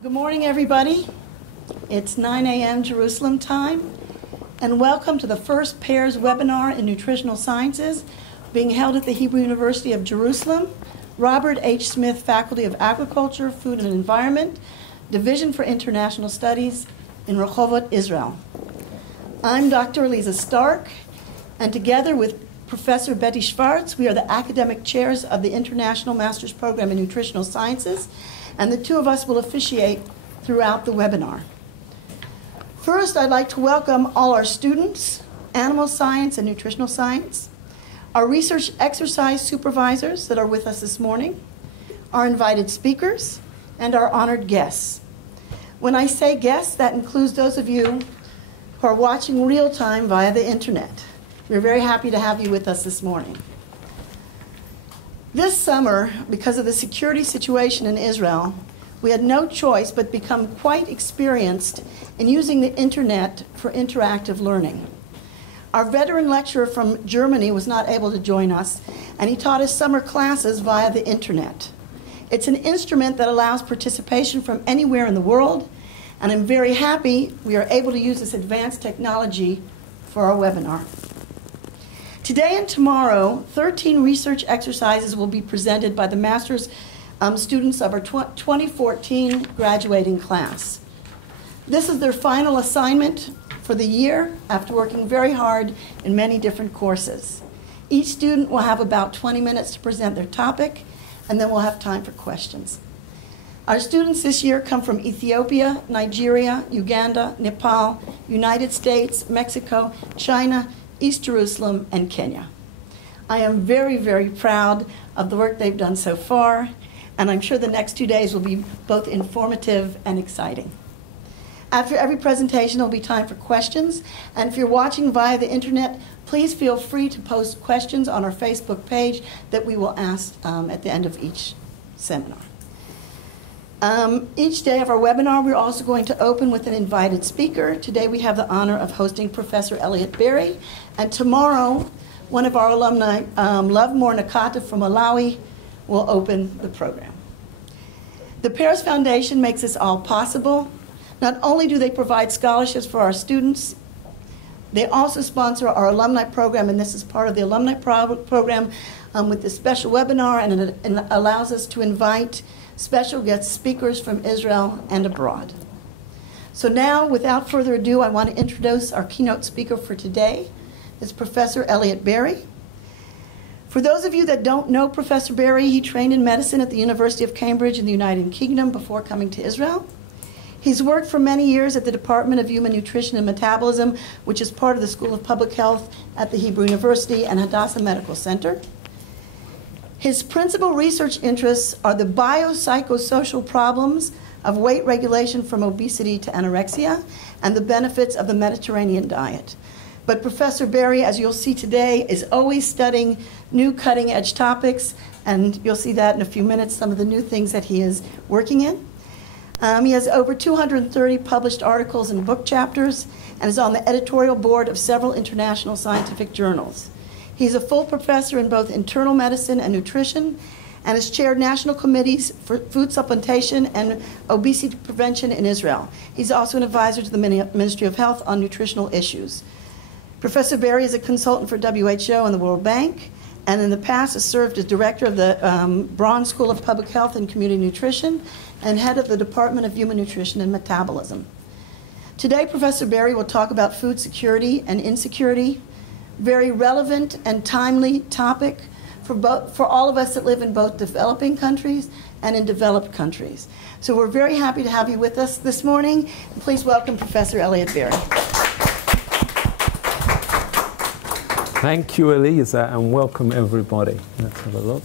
Good morning, everybody. It's 9 a.m. Jerusalem time, and welcome to the first PEARS webinar in nutritional sciences being held at the Hebrew University of Jerusalem, Robert H. Smith Faculty of Agriculture, Food and Environment, Division for International Studies in Rehovot, Israel. I'm Dr. Aliza Stark, and together with Professor Betty Schwartz, we are the academic chairs of the International Master's Program in Nutritional Sciences, and the two of us will officiate throughout the webinar. First, I'd like to welcome all our students, animal science and nutritional science, our research exercise supervisors that are with us this morning, our invited speakers, and our honored guests. When I say guests, that includes those of you who are watching real time via the internet. We're very happy to have you with us this morning. This summer, because of the security situation in Israel, we had no choice but become quite experienced in using the internet for interactive learning. Our veteran lecturer from Germany was not able to join us, and he taught his summer classes via the internet. It's an instrument that allows participation from anywhere in the world, and I'm very happy we are able to use this advanced technology for our webinar. Today and tomorrow, 13 research exercises will be presented by the master's students of our 2014 graduating class. This is their final assignment for the year after working very hard in many different courses. Each student will have about 20 minutes to present their topic, and then we'll have time for questions. Our students this year come from Ethiopia, Nigeria, Uganda, Nepal, United States, Mexico, China, East Jerusalem, and Kenya. I am very, very proud of the work they've done so far, and I'm sure the next 2 days will be both informative and exciting. After every presentation, there'll be time for questions, and if you're watching via the internet, please feel free to post questions on our Facebook page that we will ask at the end of each seminar. Each day of our webinar, we're also going to open with an invited speaker. Today we have the honor of hosting Professor Elliot Berry, and tomorrow one of our alumni, Lovemore Nakata from Malawi, will open the program. The PEARS Foundation makes this all possible. Not only do they provide scholarships for our students, they also sponsor our alumni program, and this is part of the alumni program with this special webinar, and it allows us to invite special guest speakers from Israel and abroad. So now, without further ado, I want to introduce our keynote speaker for today. It's Professor Elliot Berry. For those of you that don't know Professor Berry, he trained in medicine at the University of Cambridge in the United Kingdom before coming to Israel. He's worked for many years at the Department of Human Nutrition and Metabolism, which is part of the School of Public Health at the Hebrew University and Hadassah Medical Center. His principal research interests are the biopsychosocial problems of weight regulation from obesity to anorexia and the benefits of the Mediterranean diet. But Professor Berry, as you'll see today, is always studying new cutting-edge topics, and you'll see that in a few minutes, some of the new things that he is working in. He has over 230 published articles and book chapters and is on the editorial board of several international scientific journals. He's a full professor in both internal medicine and nutrition, and has chaired national committees for food supplementation and obesity prevention in Israel. He's also an advisor to the Ministry of Health on nutritional issues. Professor Berry is a consultant for WHO and the World Bank, and in the past has served as director of the Braun School of Public Health and Community Nutrition and head of the Department of Human Nutrition and Metabolism. Today, Professor Berry will talk about food security and insecurity, very relevant and timely topic for all of us that live in both developing countries and in developed countries. So we're very happy to have you with us this morning. And please welcome Professor Elliot Berry. Thank you, Aliza, and welcome everybody. Let's have a look.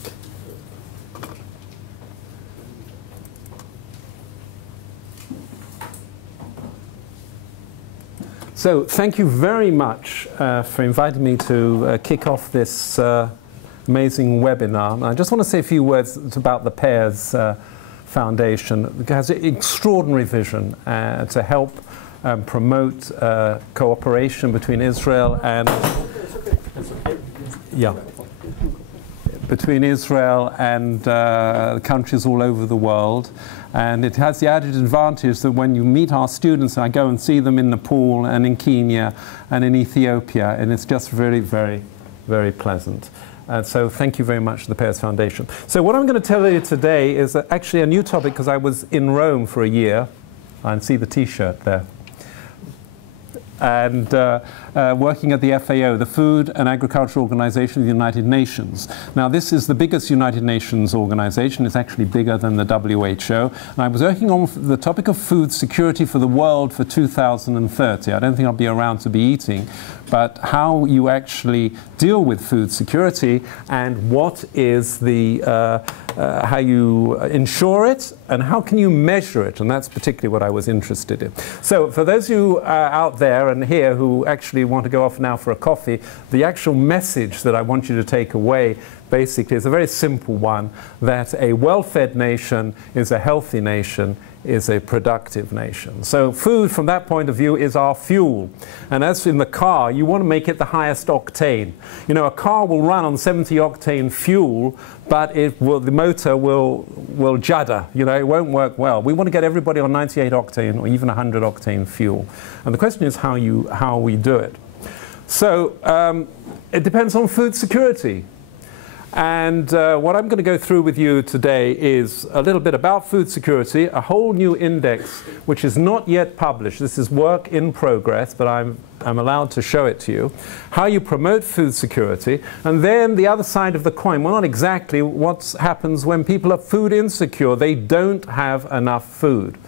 So thank you very much for inviting me to kick off this amazing webinar. And I just want to say a few words about the PEARS Foundation. It has an extraordinary vision to help promote cooperation between Israel and between Israel and countries all over the world. And it has the added advantage that when you meet our students, I go and see them in Nepal and in Kenya and in Ethiopia, and it's just very, very, very pleasant. So thank you very much to the PEARS Foundation. So what I'm going to tell you today is actually a new topic, because I was in Rome for a year. I see the T-shirt there. And working at the FAO, the Food and Agriculture Organization of the United Nations. Now, this is the biggest United Nations organization. It's actually bigger than the WHO. And I was working on the topic of food security for the world for 2030. I don't think I'll be around to be eating, but how you actually deal with food security and what is the, how you ensure it and how can you measure it. And that's particularly what I was interested in. So for those of you out there and here who actually want to go off now for a coffee, the actual message that I want you to take away basically is a very simple one, that a well-fed nation is a healthy nation, is a productive nation. So food from that point of view is our fuel. And as in the car, you want to make it the highest octane. You know, a car will run on 70 octane fuel, but it will, the motor will judder, you know, it won't work well. We want to get everybody on 98 octane or even 100 octane fuel. And the question is how we do it. So it depends on food security. And what I'm going to go through with you today is a little bit about food security, a whole new index which is not yet published. This is work in progress, but I'm allowed to show it to you. How you promote food security, and then the other side of the coin, well, not exactly what happens when people are food insecure. They don't have enough food.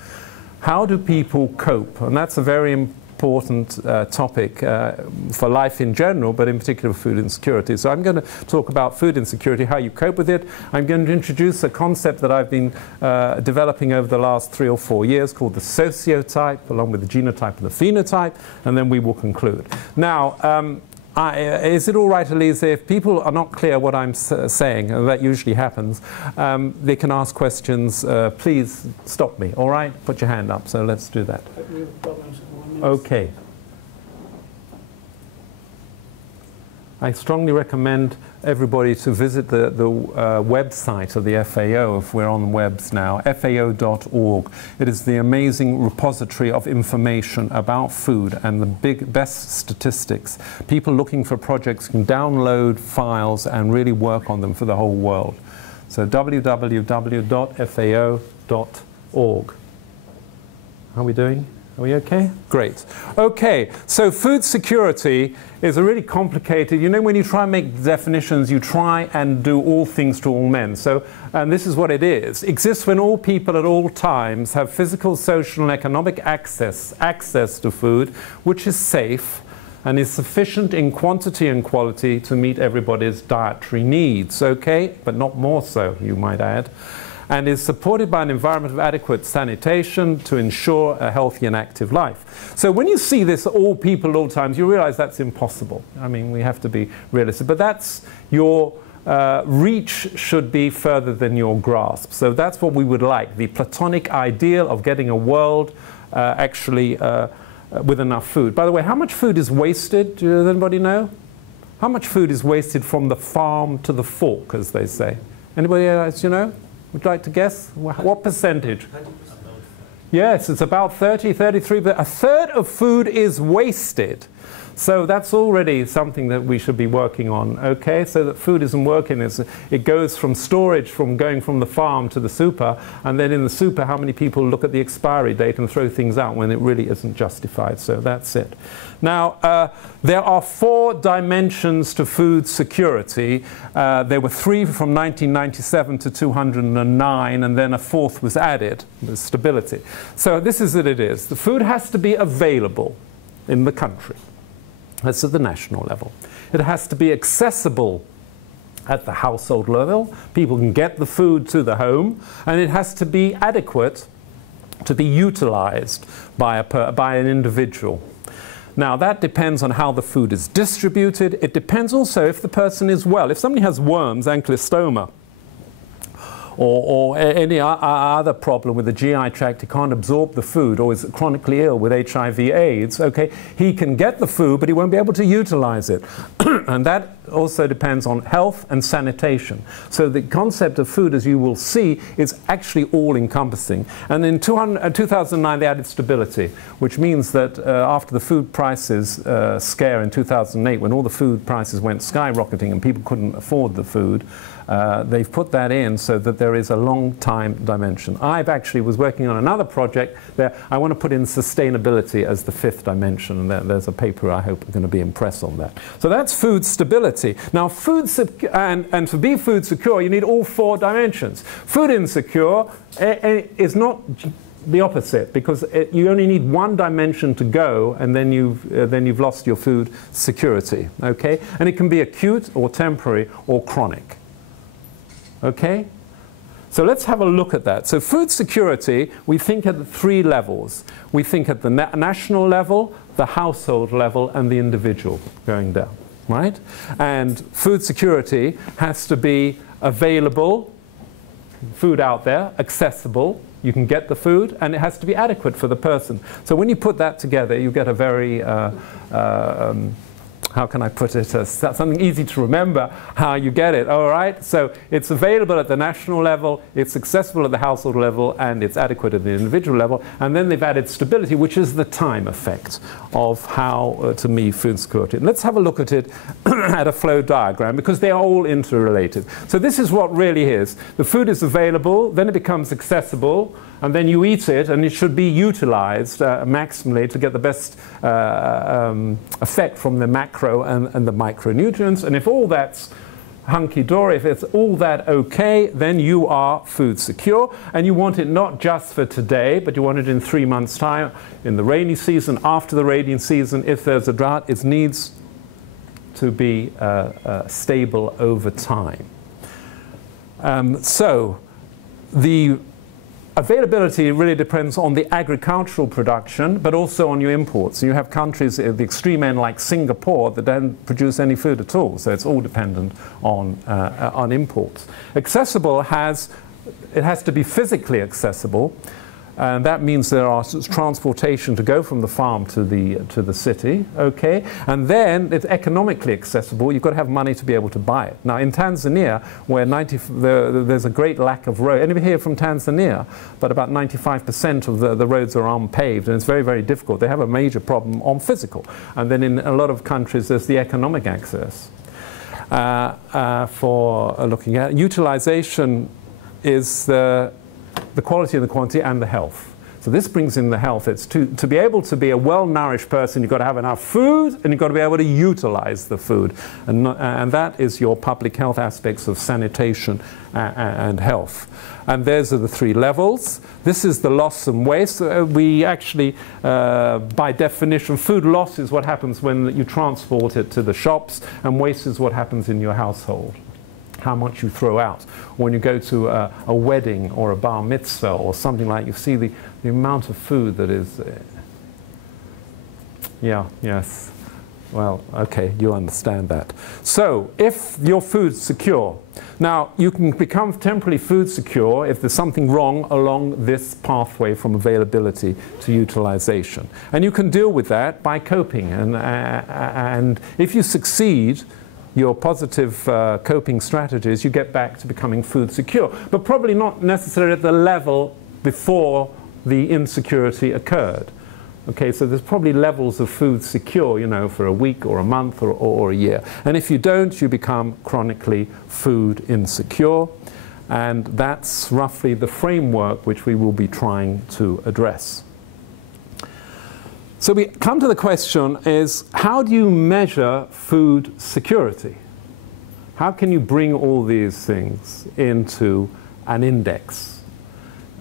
How do people cope? And that's a very important topic for life in general, but in particular food insecurity. So I'm going to talk about food insecurity, how you cope with it. I'm going to introduce a concept that I've been developing over the last 3 or 4 years called the sociotype, along with the genotype and the phenotype, and then we will conclude. Now, is it all right, Aliza, if people are not clear what I'm saying, and that usually happens, they can ask questions. Please stop me, all right? Put your hand up, so let's do that. Okay. I strongly recommend everybody to visit the website of the FAO, if we're on webs now, fao.org. It is the amazing repository of information about food and the best statistics. People looking for projects can download files and really work on them for the whole world. So www.fao.org. How are we doing? Are we okay? Great. Okay, so food security is a really complicated, you know, when you try and make definitions, you try and do all things to all men. So, and this is what it is. Exists when all people at all times have physical, social, and economic access to food, which is safe and is sufficient in quantity and quality to meet everybody's dietary needs, okay? But not more so, you might add. And is supported by an environment of adequate sanitation to ensure a healthy and active life. So when you see this, all people at all times, you realize that's impossible. I mean, we have to be realistic. But that's your reach should be further than your grasp. So that's what we would like, the Platonic ideal of getting a world with enough food. By the way, how much food is wasted? Does anybody know? How much food is wasted from the farm to the fork, as they say? Anybody else, you know? Would you like to guess? What percentage? 30%. Yes, it's about 30, 33, but a third of food is wasted. So that's already something that we should be working on, okay? So that food isn't working. It goes from storage, from going from the farm to the super, and then in the super, how many people look at the expiry date and throw things out when it really isn't justified? So that's it. Now, there are 4 dimensions to food security. There were 3 from 1997 to 2009, and then a 4th was added, the stability. So this is what it is. The food has to be available in the country. That's at the national level. It has to be accessible at the household level. People can get the food to the home, and it has to be adequate to be utilized by an individual. Now, that depends on how the food is distributed. It depends also if the person is well. If somebody has worms, ankylostoma, or any other problem with the GI tract, he can't absorb the food, or is chronically ill with HIV/AIDS, okay, he can get the food, but he won't be able to utilize it. And that also depends on health and sanitation. So the concept of food, as you will see, is actually all-encompassing. And in 2009, they added stability, which means that after the food prices scare in 2008, when all the food prices went skyrocketing and people couldn't afford the food, they've put that in so that there is a long-time dimension. I've actually was working on another project there. I want to put in sustainability as the 5th dimension, and there's a paper I hope are going to be impressed on that. So that's food stability. Now, and to be food secure, you need all 4 dimensions. Food insecure is not the opposite, because you only need one dimension to go, and then you've lost your food security. Okay, and it can be acute or temporary or chronic. Okay? So let's have a look at that. So food security, we think at 3 levels. We think at the national level, the household level, and the individual going down, right? And food security has to be available, food out there, accessible, you can get the food, and it has to be adequate for the person. So when you put that together, you get a very how can I put it, something easy to remember how you get it, all right? So it's available at the national level, it's accessible at the household level, and it's adequate at the individual level. And then they've added stability, which is the time effect of how, to me, food security. And let's have a look at it at a flow diagram, because they are all interrelated. So this is what really is. The food is available, then it becomes accessible, and then you eat it, and it should be utilized maximally to get the best effect from the macro and the micronutrients. And if all that's hunky-dory, if it's all that okay, then you are food secure. And you want it not just for today, but you want it in 3 months' time, in the rainy season, after the rainy season. If there's a drought, it needs to be stable over time. So the availability really depends on the agricultural production, but also on your imports. So you have countries at the extreme end like Singapore that don't produce any food at all, so it's all dependent on imports. Accessible has to be physically accessible, and that means there are transportation to go from the farm to the city, okay? And then it's economically accessible. You've got to have money to be able to buy it. Now in Tanzania, where there's a great lack of road, anybody here from Tanzania? But about 95% of the roads are unpaved, and it's very, very difficult. They have a major problem on physical. And then in a lot of countries, there's the economic access for looking at. Utilization is the quality and the quantity and the health. So this brings in the health. It's to be able to be a well-nourished person, you've got to have enough food, and you've got to be able to utilize the food. And that is your public health aspects of sanitation and health. And those are the 3 levels. This is the loss and waste. We actually, by definition, food loss is what happens when you transport it to the shops, and waste is what happens in your household. How much you throw out. When you go to a wedding or a bar mitzvah or something like, you see the amount of food that is, yes, well, okay, you understand that. So, if your food's secure, now you can become temporarily food secure if there's something wrong along this pathway from availability to utilization. And you can deal with that by coping, and if you succeed, your positive coping strategies, you get back to becoming food secure, but probably not necessarily at the level before the insecurity occurred. Okay, so there's probably levels of food secure, you know, for a week or a month or a year. And if you don't, you become chronically food insecure. And that's roughly the framework which we will be trying to address. So we come to the question is, how do you measure food security? How can you bring all these things into an index?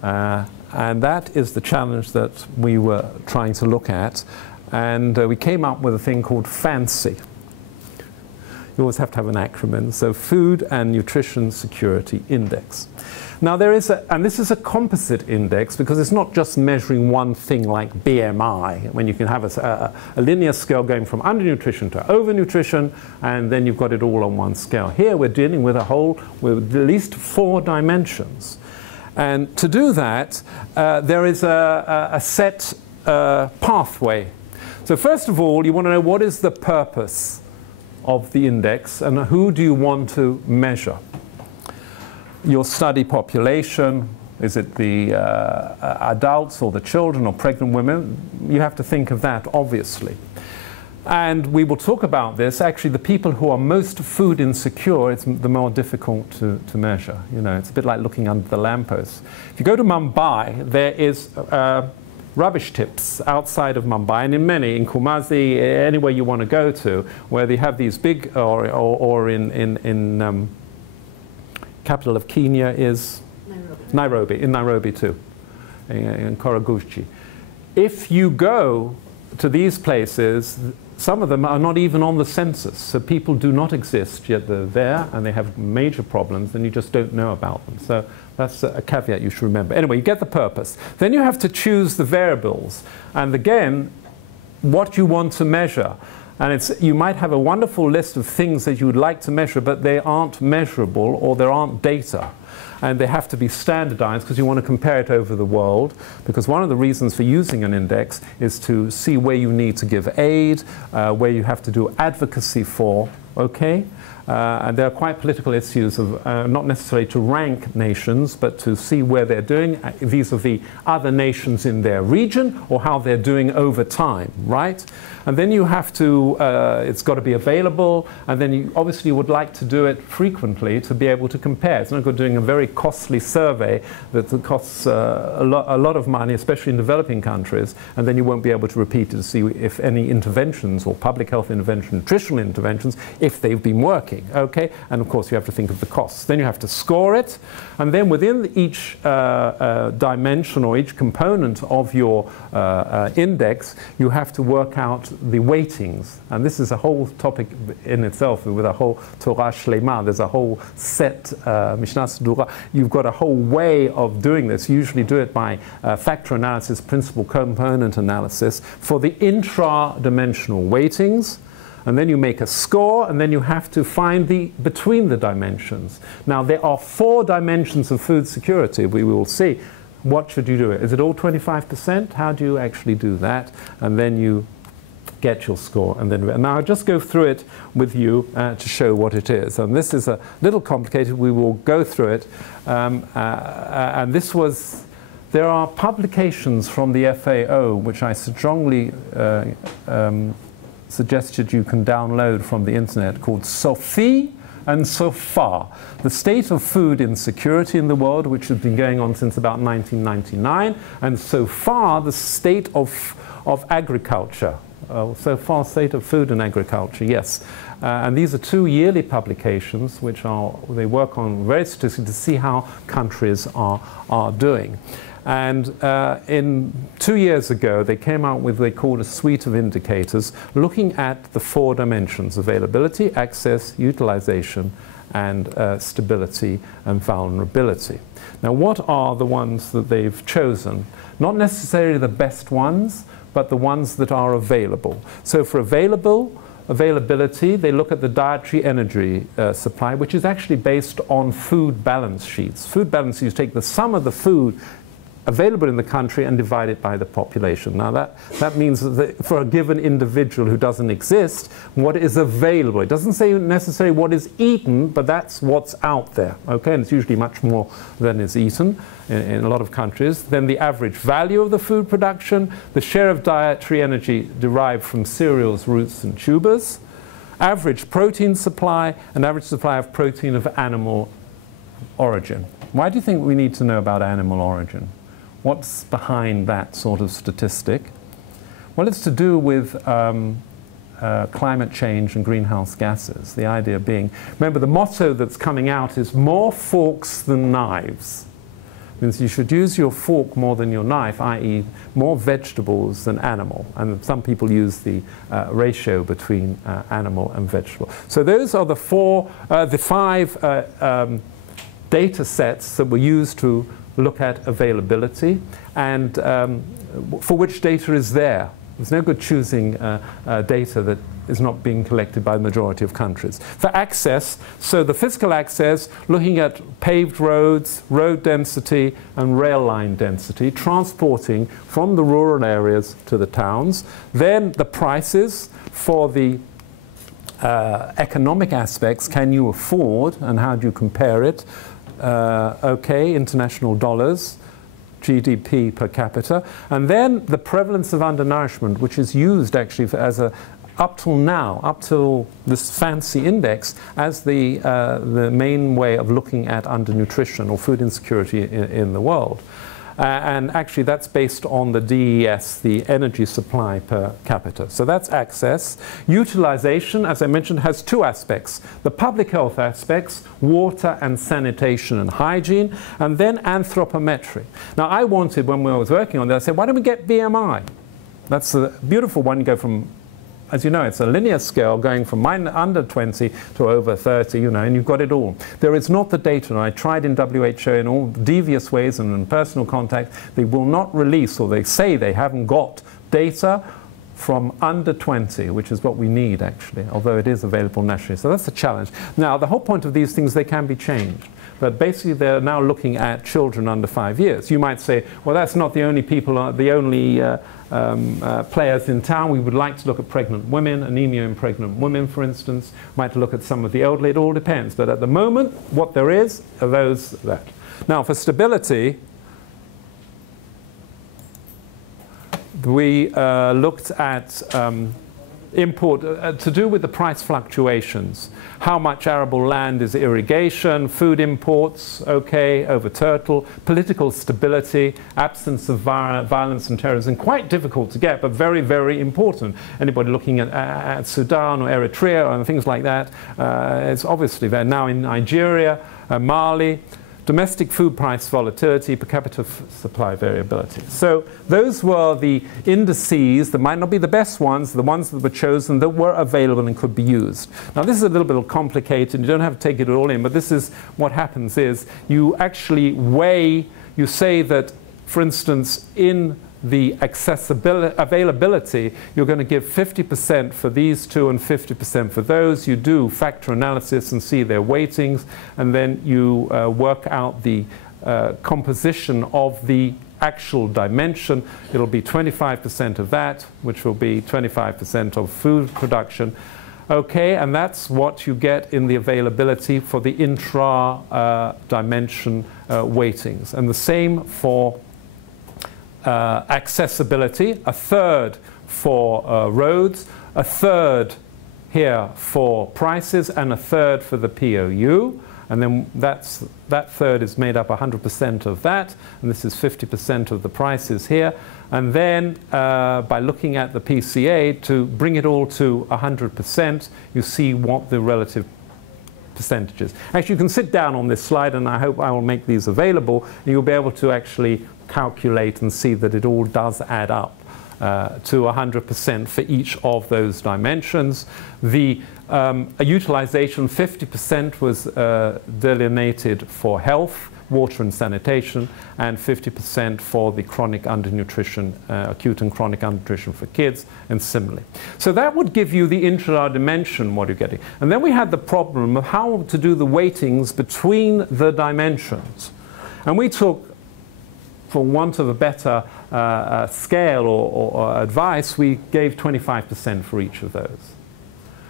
And that is the challenge that we were trying to look at. And we came up with a thing called FANCY. You always have to have an acronym. So Food and Nutrition Security Index. Now there is and this is a composite index because it's not just measuring one thing like BMI, when you can have a linear scale going from undernutrition to overnutrition, and then you've got it all on one scale. Here we're dealing with with at least 4 dimensions. And to do that, there is a set pathway. So first of all, you want to know what is the purpose of the index and who do you want to measure. Your study population, is it the adults or the children or pregnant women? You have to think of that, obviously. And we will talk about this. Actually, the people who are most food insecure, it's the more difficult to measure. You know, it's a bit like looking under the lamppost. If you go to Mumbai, there is rubbish tips outside of Mumbai, and in Kumasi, anywhere you want to go to, where they have these big, or in capital of Kenya is Nairobi, in Nairobi too, in Koroguchi. If you go to these places, some of them are not even on the census, so people do not exist, yet they're there and they have major problems and you just don't know about them. So that's a caveat you should remember. Anyway, you get the purpose. Then you have to choose the variables, and again, what you want to measure. And you might have a wonderful list of things that you would like to measure, but they aren't measurable or there aren't data. And they have to be standardized because you want to compare it over the world. Because one of the reasons for using an index is to see where you need to give aid, where you have to do advocacy for, okay? And there are quite political issues of not necessarily to rank nations, but to see where they're doing vis-a-vis other nations in their region or how they're doing over time, right? And then you have to, it's got to be available, and then you obviously would like to do it frequently to be able to compare. It's not good doing a very costly survey that costs a lot of money, especially in developing countries, and then you won't be able to repeat it to see if any interventions or public health interventions, nutritional interventions, if they've been working. Okay, and of course you have to think of the costs. Then you have to score it, and then within each dimension or each component of your index, you have to work out the weightings. And this is a whole topic in itself with a whole Torah Shlema. There's a whole set, Mishnah Sedura. You've got a whole way of doing this. You usually do it by factor analysis, principal component analysis for the intra-dimensional weightings. And then you make a score, and then you have to find the between the dimensions. Now, there are 4 dimensions of food security. We will see. What should you do? Is it all 25%? How do you actually do that? And then you get your score. And now I'll just go through it with you to show what it is. And this is a little complicated. We will go through it. And this was, there are publications from the FAO, which I strongly suggested you can download from the internet, called SOFI and SOFAR, the state of food insecurity in the world, which has been going on since about 1999, and SOFAR, the state of agriculture. SOFAR, state of food and agriculture, yes. And these are 2 yearly publications which they work on very statistically to see how countries are doing. And 2 years ago, they came out with what they called a suite of indicators looking at the 4 dimensions: availability, access, utilization, and stability and vulnerability. Now, what are the ones that they've chosen? Not necessarily the best ones, but the ones that are available. So for availability, they look at the dietary energy supply, which is actually based on food balance sheets. Food balance sheets take the sum of the food available in the country and divide it by the population. Now that means that for a given individual who doesn't exist, what is available. It doesn't say necessarily what is eaten, but that's what's out there. Okay, and it's usually much more than is eaten in a lot of countries. Then the average value of the food production, the share of dietary energy derived from cereals, roots, and tubers, average protein supply, and average supply of protein of animal origin. Why do you think we need to know about animal origin? What's behind that sort of statistic? Well, it's to do with climate change and greenhouse gases. The idea being, remember the motto that's coming out is more forks than knives. means you should use your fork more than your knife, i.e. more vegetables than animal. And some people use the ratio between animal and vegetable. So those are the five data sets that were used to look at availability and for which data is there. There's no good choosing data that is not being collected by the majority of countries. For access, so the physical access, looking at paved roads, road density, and rail line density, transporting from the rural areas to the towns. Then the prices for the economic aspects, can you afford, and how do you compare it? Okay, international dollars, GDP per capita, and then the prevalence of undernourishment, which is used actually as a, up till now, up till this fancy index, as the main way of looking at undernutrition or food insecurity in the world. And actually that's based on the DES, the energy supply per capita. So that's access. Utilization, as I mentioned, has two aspects. The public health aspects, water and sanitation and hygiene, and then anthropometry. Now I wanted, when I was working on this, I said, why don't we get BMI? That's a beautiful one. You go from, as you know, it's a linear scale going from under 20 to over 30, you know, and you've got it all. There is not the data, and I tried in WHO in all devious ways and in personal contact. They will not release, or they say they haven't got data from under 20, which is what we need actually, although it is available nationally. So that's the challenge. Now, the whole point of these things, they can be changed. But basically, they're now looking at children under 5 years. You might say, well, that's not the only people, the only players in town. We would like to look at pregnant women, anemia in pregnant women, for instance. Might look at some of the elderly. It all depends. But at the moment, what there is are those that. Now, for stability, we looked at import to do with the price fluctuations. How much arable land is irrigation, food imports, okay, over turtle, political stability, absence of violence and terrorism. Quite difficult to get, but very, very important. Anybody looking at Sudan or Eritrea and things like that, it's obviously there. Now in Nigeria, Mali, domestic food price volatility, per capita supply variability. So those were the indices that might not be the best ones, the ones that were chosen that were available and could be used. Now this is a little bit complicated, you don't have to take it all in, but this is what happens is you actually weigh, you say that, for instance, in the availability, you're going to give 50% for these two and 50% for those. You do factor analysis and see their weightings, and then you work out the composition of the actual dimension. It'll be 25% of that, which will be 25% of food production. Okay, and that's what you get in the availability for the intra-dimension weightings. And the same for accessibility, a third for roads, a third here for prices, and a third for the POU. And then that third is made up 100% of that, and this is 50% of the prices here. And then by looking at the PCA, to bring it all to 100%, you see what the relative percentages. Actually, you can sit down on this slide, and I hope I will make these available, and you'll be able to actually calculate and see that it all does add up to 100% for each of those dimensions. The utilization, 50% was delineated for health, water and sanitation, and 50% for the chronic undernutrition, acute and chronic undernutrition for kids, and similarly. So that would give you the intra-dimension, what you're getting. And then we had the problem of how to do the weightings between the dimensions. And we took, for want of a better scale or advice, we gave 25% for each of those.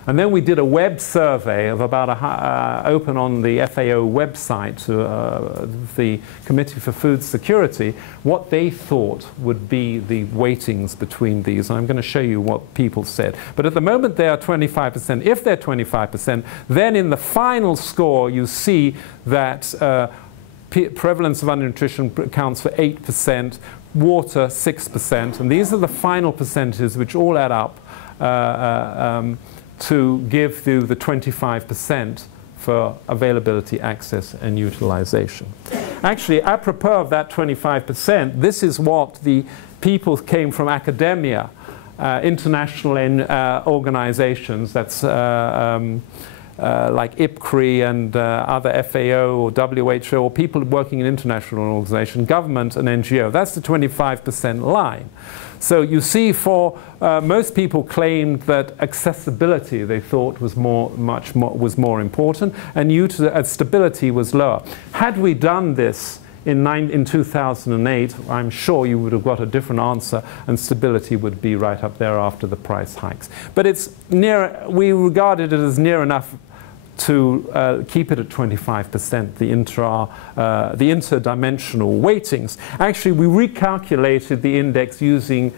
And then we did a web survey of about open on the FAO website to the Committee for Food Security, what they thought would be the weightings between these. And I'm going to show you what people said. But at the moment they are 25%. If they're 25%, then in the final score you see that prevalence of undernutrition accounts for 8%, water 6%, and these are the final percentages which all add up to give you the 25% for availability, access, and utilization. Actually, apropos of that 25%, this is what the people came from academia, international organizations, that's like IPCRI and other FAO or WHO, or people working in international organizations, government and NGO. That's the 25% line. So you see, for most people claimed that accessibility, they thought, was more important, and stability was lower. Had we done this in 2008, I'm sure you would have got a different answer, and stability would be right up there after the price hikes. But it's near, we regarded it as near enough to keep it at 25%, the interdimensional weightings. Actually, we recalculated the index using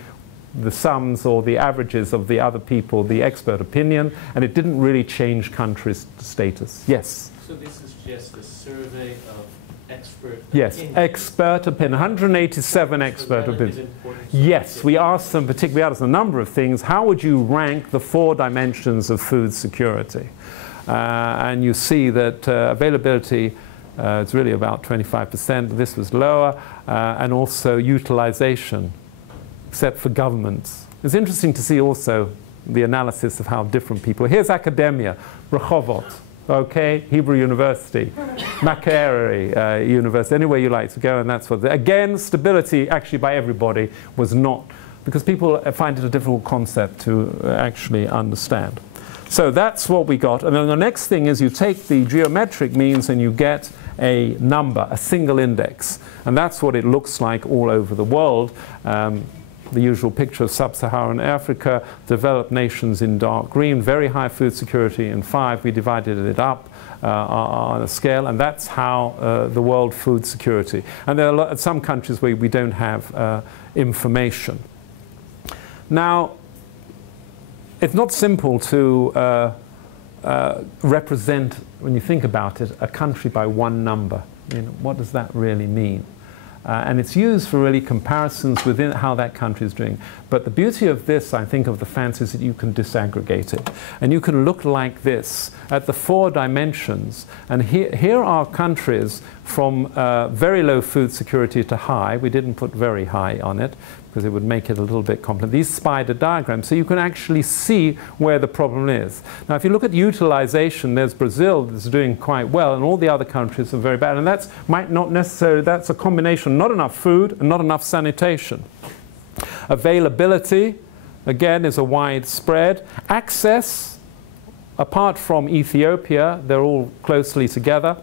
the sums or the averages of the other people, the expert opinion, and it didn't really change countries' status. Yes? So this is just a survey of expert yes, opinion. Expert opinion, 187 expert opinions. Yes, we asked them, particularly out of a number of things, how would you rank the 4 dimensions of food security? And you see that availability is really about 25%. This was lower. And also utilization, except for governments. It's interesting to see also the analysis of how different people. Here's academia, Rehovot, okay, Hebrew University, Macquarie University, anywhere you like to go, and that's what. Again, stability, actually, by everybody, was not, because people find it a difficult concept to actually understand. So that's what we got. And then the next thing is you take the geometric means and you get a number, a single index. And that's what it looks like all over the world. The usual picture of sub-Saharan Africa, developed nations in dark green, very high food security in 5. We divided it up on a scale, and that's how the world food security. And there are some countries where we don't have information. Now, it's not simple to represent, when you think about it, a country by one number. I mean, what does that really mean? And it's used for really comparisons within how that country is doing. But the beauty of this, I think, of the fancy is that you can disaggregate it. And you can look like this at the 4 dimensions. And here are countries from very low food security to high. We didn't put very high on it, because it would make it a little bit complicated. These spider diagrams, so you can actually see where the problem is. Now, if you look at utilization, there's Brazil that's doing quite well, and all the other countries are very bad. And that's might not necessarily, that's a combination, not enough food and not enough sanitation. Availability, again, is a wide spread. Access, apart from Ethiopia, they're all closely together.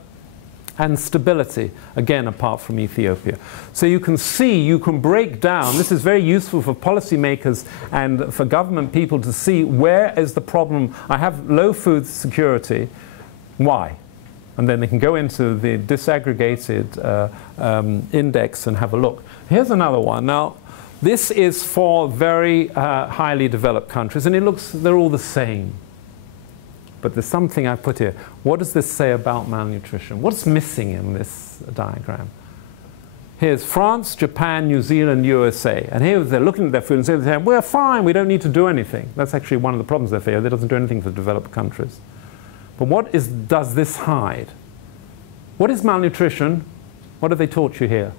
And stability, again, apart from Ethiopia. So you can see, you can break down, this is very useful for policymakers and for government people to see where is the problem. I have low food security, why? And then they can go into the disaggregated index and have a look. Here's another one. Now, this is for very highly developed countries, and it looks, they're all the same. But there's something I've put here. What does this say about malnutrition? What's missing in this diagram? Here's France, Japan, New Zealand, USA. And here they're looking at their food and saying, we're fine, we don't need to do anything. That's actually one of the problems they face. They doesn't do anything for developed countries. But what does this hide? What is malnutrition? What have they taught you here?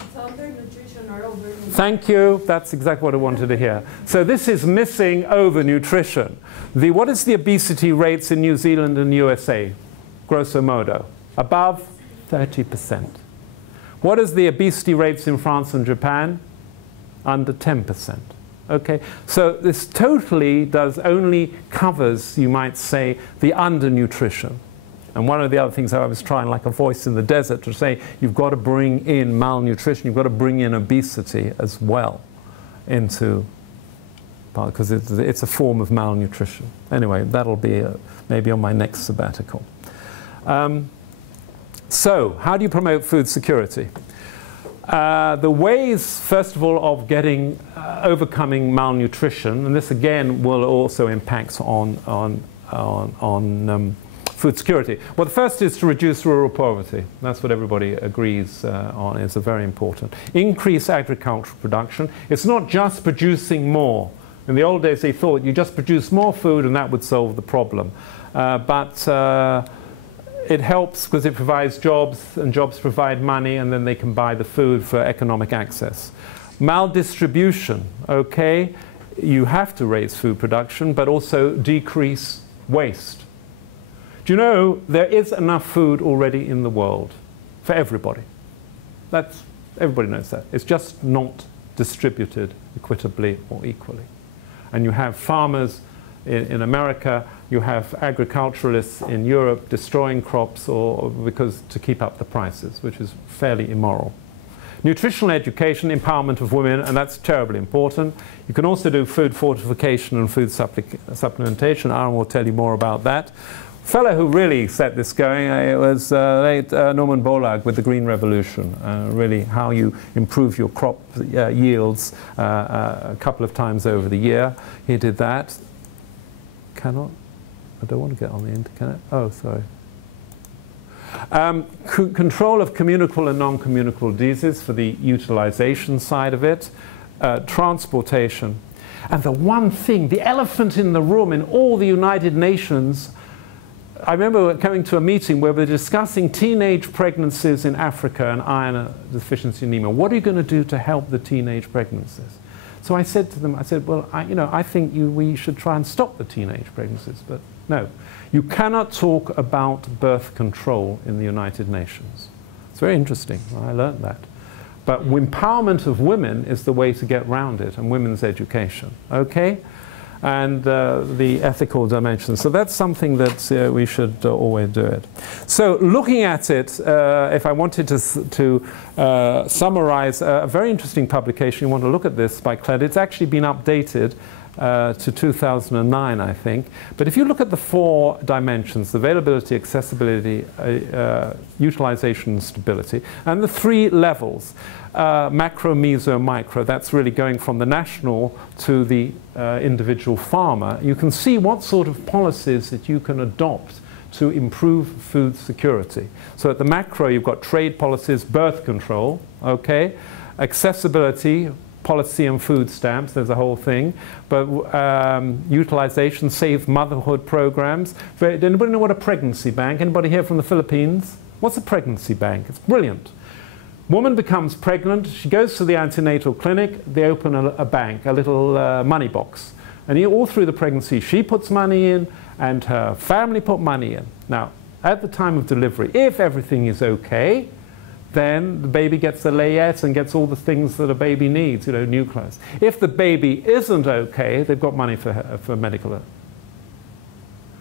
It's undernutrition or overnutrition. Thank you. That's exactly what I wanted to hear. So this is missing overnutrition. What is the obesity rates in New Zealand and USA, grosso modo? Above 30%. What is the obesity rates in France and Japan? Under 10%. Okay, so this totally only covers, you might say, the undernutrition. And one of the other things I was trying, like a voice in the desert, to say, you've got to bring in malnutrition, you've got to bring in obesity as well into, because it's a form of malnutrition. Anyway, that'll be maybe on my next sabbatical. So, how do you promote food security? The ways, first of all, of overcoming malnutrition, and this again will also impact on food security. Well, the first is to reduce rural poverty. That's what everybody agrees on is very important. Increase agricultural production. It's not just producing more. In the old days, they thought you just produce more food and that would solve the problem. But it helps because it provides jobs, and jobs provide money, and then they can buy the food for economic access. Maldistribution, okay, you have to raise food production, but also decrease waste. Do you know there is enough food already in the world for everybody? Everybody knows that. It's just not distributed equitably or equally. And you have farmers in America, you have agriculturalists in Europe destroying crops to keep up the prices, which is fairly immoral. Nutritional education, empowerment of women, and that's terribly important. You can also do food fortification and food supplementation. Aaron will tell you more about that. Fellow who really set this going, it was late Norman Borlaug with the Green Revolution, really how you improve your crop yields a couple of times over the year. He did that. I don't want to get on the internet. Oh, sorry. Control of communicable and non-communicable diseases for the utilization side of it. Transportation. And the one thing, the elephant in the room in all the United Nations, I remember coming to a meeting where we were discussing teenage pregnancies in Africa and iron deficiency anemia. What are you going to do to help the teenage pregnancies? So I said to them, I said, well, I think we should try and stop the teenage pregnancies. But no, you cannot talk about birth control in the United Nations. It's very interesting. I learned that. But empowerment of women is the way to get round it, and women's education. Okay? And the ethical dimension. So that's something that we should always do it. So looking at it, if I wanted to summarize a very interesting publication, you want to look at this by Claire. It's actually been updated to 2009, I think. But if you look at the 4 dimensions, availability, accessibility, utilization, and stability, and the 3 levels, macro, meso, micro, that's really going from the national to the individual farmer, you can see what sort of policies that you can adopt to improve food security. So at the macro, you've got trade policies, birth control, okay, accessibility, policy and food stamps, there's a whole thing, but utilization, safe motherhood programs. Anybody know what a pregnancy bank? Anybody here from the Philippines? What's a pregnancy bank? It's brilliant. Woman becomes pregnant, she goes to the antenatal clinic, they open a bank, a little money box. And all through the pregnancy, she puts money in and her family put money in. Now, at the time of delivery, if everything is okay, then the baby gets the layette and gets all the things that a baby needs, nucleus. If the baby isn't okay, they've got money for medical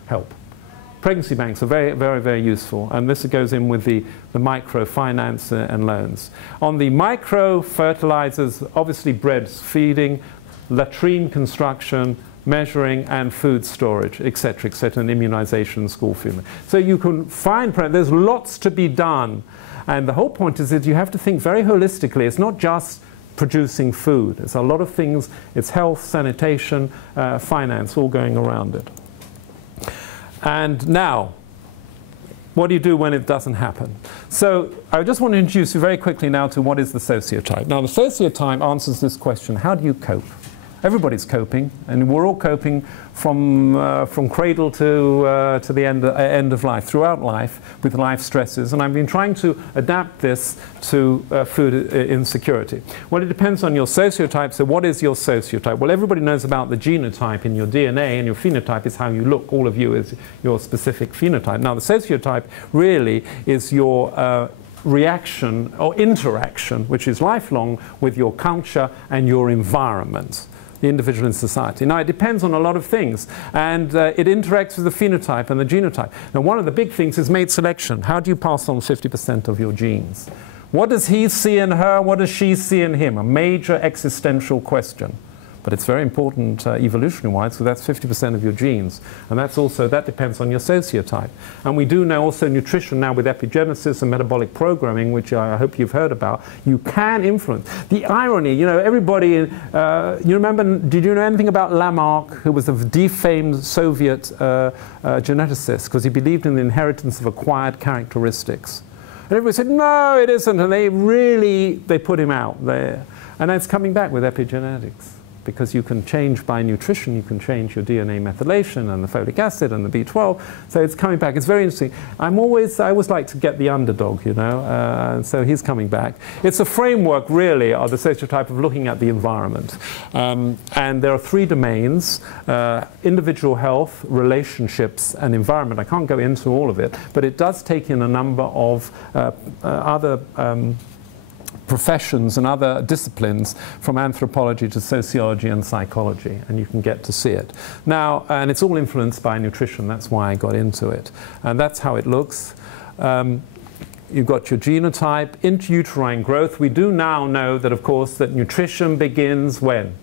help. Pregnancy banks are very, very, very useful, and this goes in with the microfinance and loans. On the micro, fertilizers, obviously breastfeeding, latrine construction, measuring, and food storage, etc., and immunization, school feeding. So you can find, there's lots to be done. And the whole point is that you have to think very holistically. It's not just producing food. It's a lot of things. It's health, sanitation, finance, all going around it. And now, what do you do when it doesn't happen? So I just want to introduce you very quickly now to what is the sociotype. Now, the sociotype answers this question: how do you cope? Everybody's coping, and we're all coping from cradle to the end of life, throughout life, with life stresses. And I've been trying to adapt this to food insecurity. Well, it depends on your sociotype. So what is your sociotype? Well, everybody knows about the genotype in your DNA, and your phenotype is how you look. All of you is your specific phenotype. Now, the sociotype really is your reaction or interaction, which is lifelong, with your culture and your environment, the individual in society. Now, it depends on a lot of things, and it interacts with the phenotype and the genotype. Now, one of the big things is mate selection. How do you pass on 50% of your genes? What does he see in her? What does she see in him? A major existential question. But it's very important evolutionary-wise, so that's 50% of your genes. And that depends on your sociotype. And we do know also nutrition now with epigenesis and metabolic programming, which I hope you've heard about. You can influence. The irony, everybody, you remember, did you know anything about Lamarck, who was a defamed Soviet geneticist, because he believed in the inheritance of acquired characteristics? And everybody said, no, it isn't. And they put him out there. And it's coming back with epigenetics. because you can change by nutrition, you can change your DNA methylation and the folic acid and the B12. So it's coming back. It's very interesting. I always like to get the underdog, you know, and so he's coming back. It's a framework, really, of the sociotype of looking at the environment. And there are 3 domains, individual health, relationships, and environment. I can't go into all of it, but it does take in a number of other professions and other disciplines, from anthropology to sociology and psychology, and you can get to see it. Now, and it's all influenced by nutrition, that's why I got into it. And that's how it looks. You've got your genotype, intrauterine growth. We do now know that, of course, that nutrition begins when?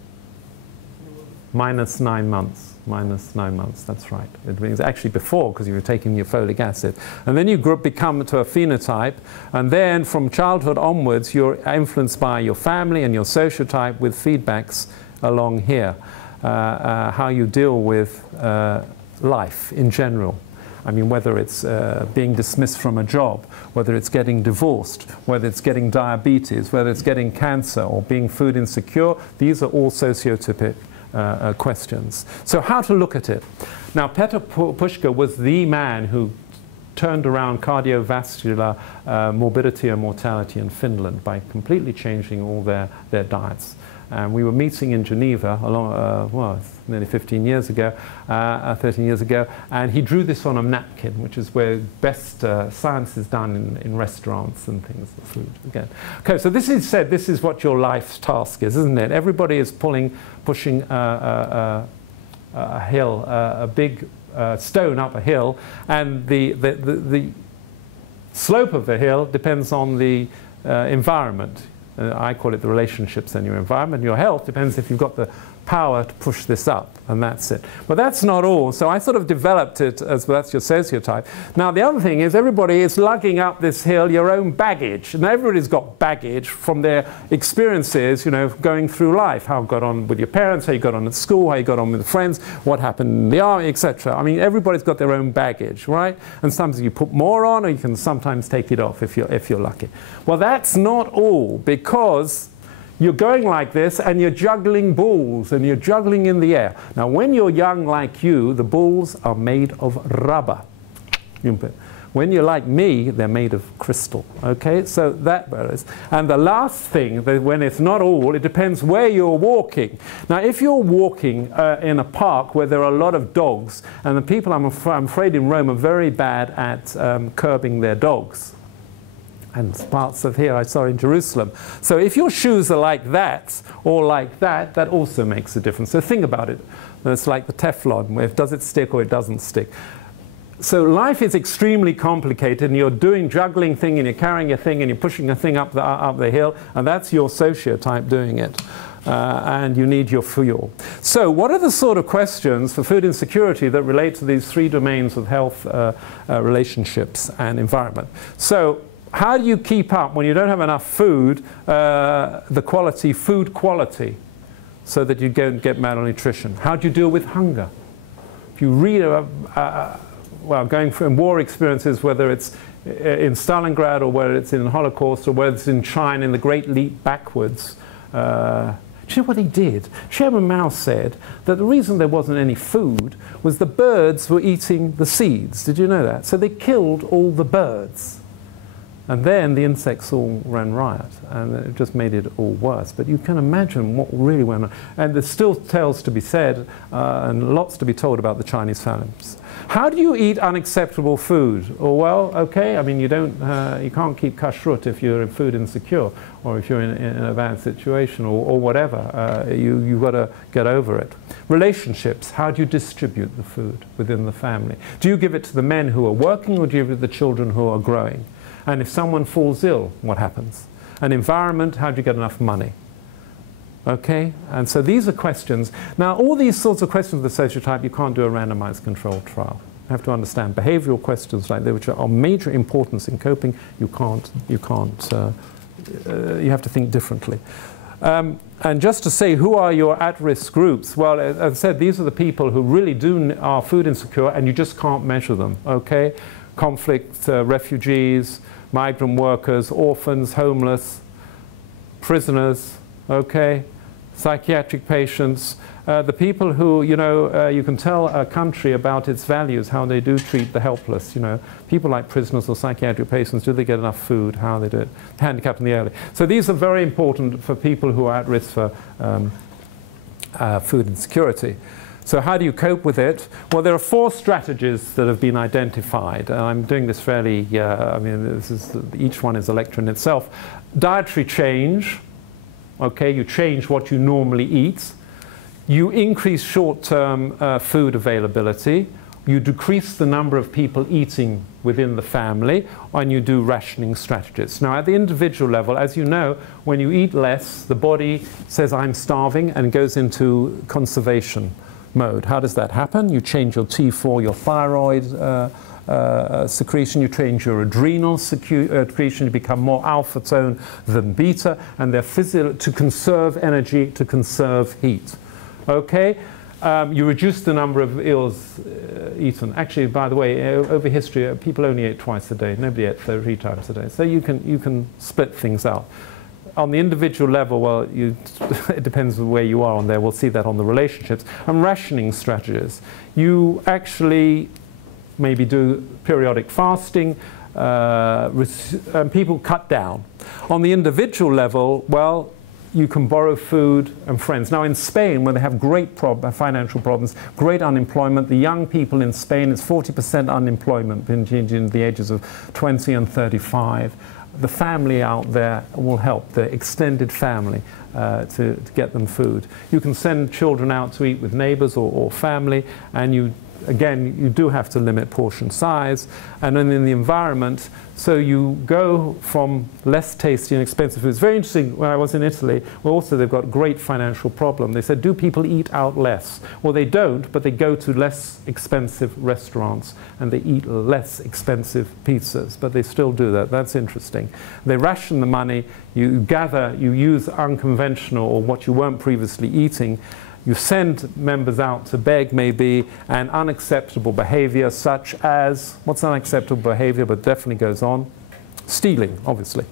-9 months. -9 months, that's right. It means actually before, because you're taking your folic acid. And then you become to a phenotype, and then from childhood onwards, you're influenced by your family and your sociotype with feedbacks along here. How you deal with life in general. I mean, whether it's being dismissed from a job, whether it's getting divorced, whether it's getting diabetes, whether it's getting cancer or being food insecure, these are all sociotypic questions. So how to look at it? Now, Peter Pushka was the man who turned around cardiovascular morbidity and mortality in Finland by completely changing all their diets. And we were meeting in Geneva, well, nearly 15 years ago, 13 years ago, and he drew this on a napkin, which is where best science is done in restaurants and things, food, again. Okay, so this is said, this is what your life's task is, isn't it? Everybody is pushing a hill, a big stone up a hill, and the slope of the hill depends on the environment. I call it the relationships and your environment. Your health depends if you've got the power to push this up, and that's it. But that's not all. So I sort of developed it as, well, that's your sociotype. Now the other thing is everybody is lugging up this hill your own baggage. And everybody's got baggage from their experiences, you know, going through life. How you got on with your parents, how you got on at school, how you got on with friends, what happened in the army, etc. I mean, everybody's got their own baggage, right? And sometimes you put more on, or you can sometimes take it off if you're lucky. Well, that's not all, because you're going like this and you're juggling balls and you're juggling in the air. Now, when you're young like you, the balls are made of rubber. When you're like me, they're made of crystal. Okay, so that matters. And the last thing, when it's not all, it depends where you're walking. Now, if you're walking in a park where there are a lot of dogs, and the people, I'm afraid, in Rome are very bad at curbing their dogs. And parts of here I saw in Jerusalem. So if your shoes are like that or like that, that also makes a difference. So think about it. It's like the Teflon, where does it stick or it doesn't stick. So life is extremely complicated, and you're doing juggling thing, and you're carrying a thing, and you're pushing a thing up the hill, and that's your sociotype doing it. And you need your fuel. So what are the sort of questions for food insecurity that relate to these 3 domains of health, relationships, and environment? So how do you keep up when you don't have enough food, the quality, food quality, so that you don't get malnutrition? How do you deal with hunger? If you read, well, going through war experiences, whether it's in Stalingrad or whether it's in the Holocaust or whether it's in China, in the Great Leap Backwards, do you know what he did? Chairman Mao said that the reason there wasn't any food was the birds were eating the seeds. Did you know that? So they killed all the birds. And then the insects all ran riot, and it just made it all worse. But you can imagine what really went on. And there's still tales to be said, and lots to be told about the Chinese famines. How do you eat unacceptable food? Oh, well, okay, I mean, you can't keep kashrut if you're food insecure, or if you're in a bad situation, or whatever. You've got to get over it. Relationships, how do you distribute the food within the family? Do you give it to the men who are working, or do you give it to the children who are growing? And if someone falls ill, what happens? An environment, how do you get enough money? Okay, and so these are questions. Now, all these sorts of questions of the sociotype, you can't do a randomized controlled trial. You have to understand behavioral questions like that, which are of major importance in coping. You have to think differently. And just to say, who are your at-risk groups? Well, as I said, these are the people who really are food insecure, and you just can't measure them, okay? Conflict, refugees, migrant workers, orphans, homeless, prisoners, okay? psychiatric patients, the people who, you know, you can tell a country about its values, how they do treat the helpless, you know. People like prisoners or psychiatric patients, do they get enough food, how they do it, handicap in the early. So these are very important for people who are at risk for food insecurity. So how do you cope with it? Well, there are 4 strategies that have been identified. I'm doing this fairly, I mean, this is, each one is a lecture in itself. Dietary change, okay, you change what you normally eat. You increase short-term food availability. You decrease the number of people eating within the family, and you do rationing strategies. Now, at the individual level, as you know, when you eat less, the body says, I'm starving, and goes into conservation mode. How does that happen? You change your T4, your thyroid secretion, you change your adrenal secretion, you become more alpha tone than beta, and they're to conserve energy, to conserve heat. Okay? You reduce the number of meals eaten. Actually, by the way, over history, people only ate twice a day. Nobody ate 3 times a day. So you can split things out. On the individual level, well, it depends on where you are on there. We'll see that on the relationships. And rationing strategies. You actually maybe do periodic fasting. And people cut down. On the individual level, well, you can borrow food and friends. Now in Spain, where they have great financial problems, great unemployment, the young people in Spain, it's 40% unemployment between the ages of 20 and 35. The family out there will help, the extended family, to get them food. You can send children out to eat with neighbors or family, and you do have to limit portion size. And then in the environment, so you go from less tasty and expensive foods. Very interesting, when I was in Italy, well, also they've got great financial problem. They said, do people eat out less? Well, they don't, but they go to less expensive restaurants and they eat less expensive pizzas, but they still do that. That's interesting. They ration the money, you gather, you use unconventional or what you weren't previously eating. You send members out to beg, maybe, and unacceptable behavior, such as, what's unacceptable behavior, but definitely goes on? Stealing, obviously.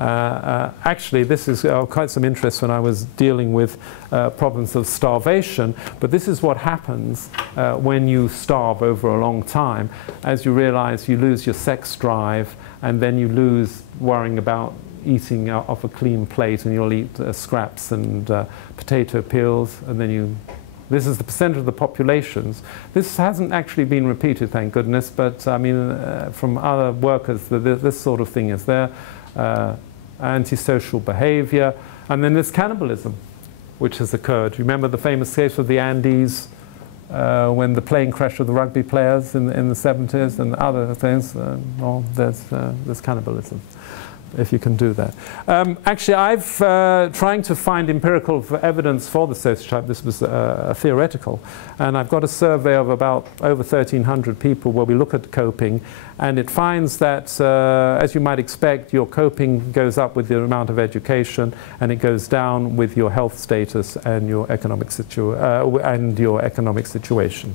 Actually, this is quite some interest when I was dealing with problems of starvation, but this is what happens when you starve over a long time. As you realize, you lose your sex drive, and then you lose worrying about eating off a clean plate, and you'll eat scraps and potato peels, and then this is the percent of the populations. This hasn't actually been repeated, thank goodness, but I mean, from other workers, this sort of thing is there. Antisocial behavior, and then there's cannibalism, which has occurred. You remember the famous case of the Andes, when the plane crashed with the rugby players in the 70s, and other things. Well, there's cannibalism, if you can do that. Actually, I've trying to find empirical evidence for the sociotype. This was theoretical, and I've got a survey of about over 1,300 people where we look at coping, and it finds that, as you might expect, your coping goes up with the amount of education, and it goes down with your health status and your economic situation.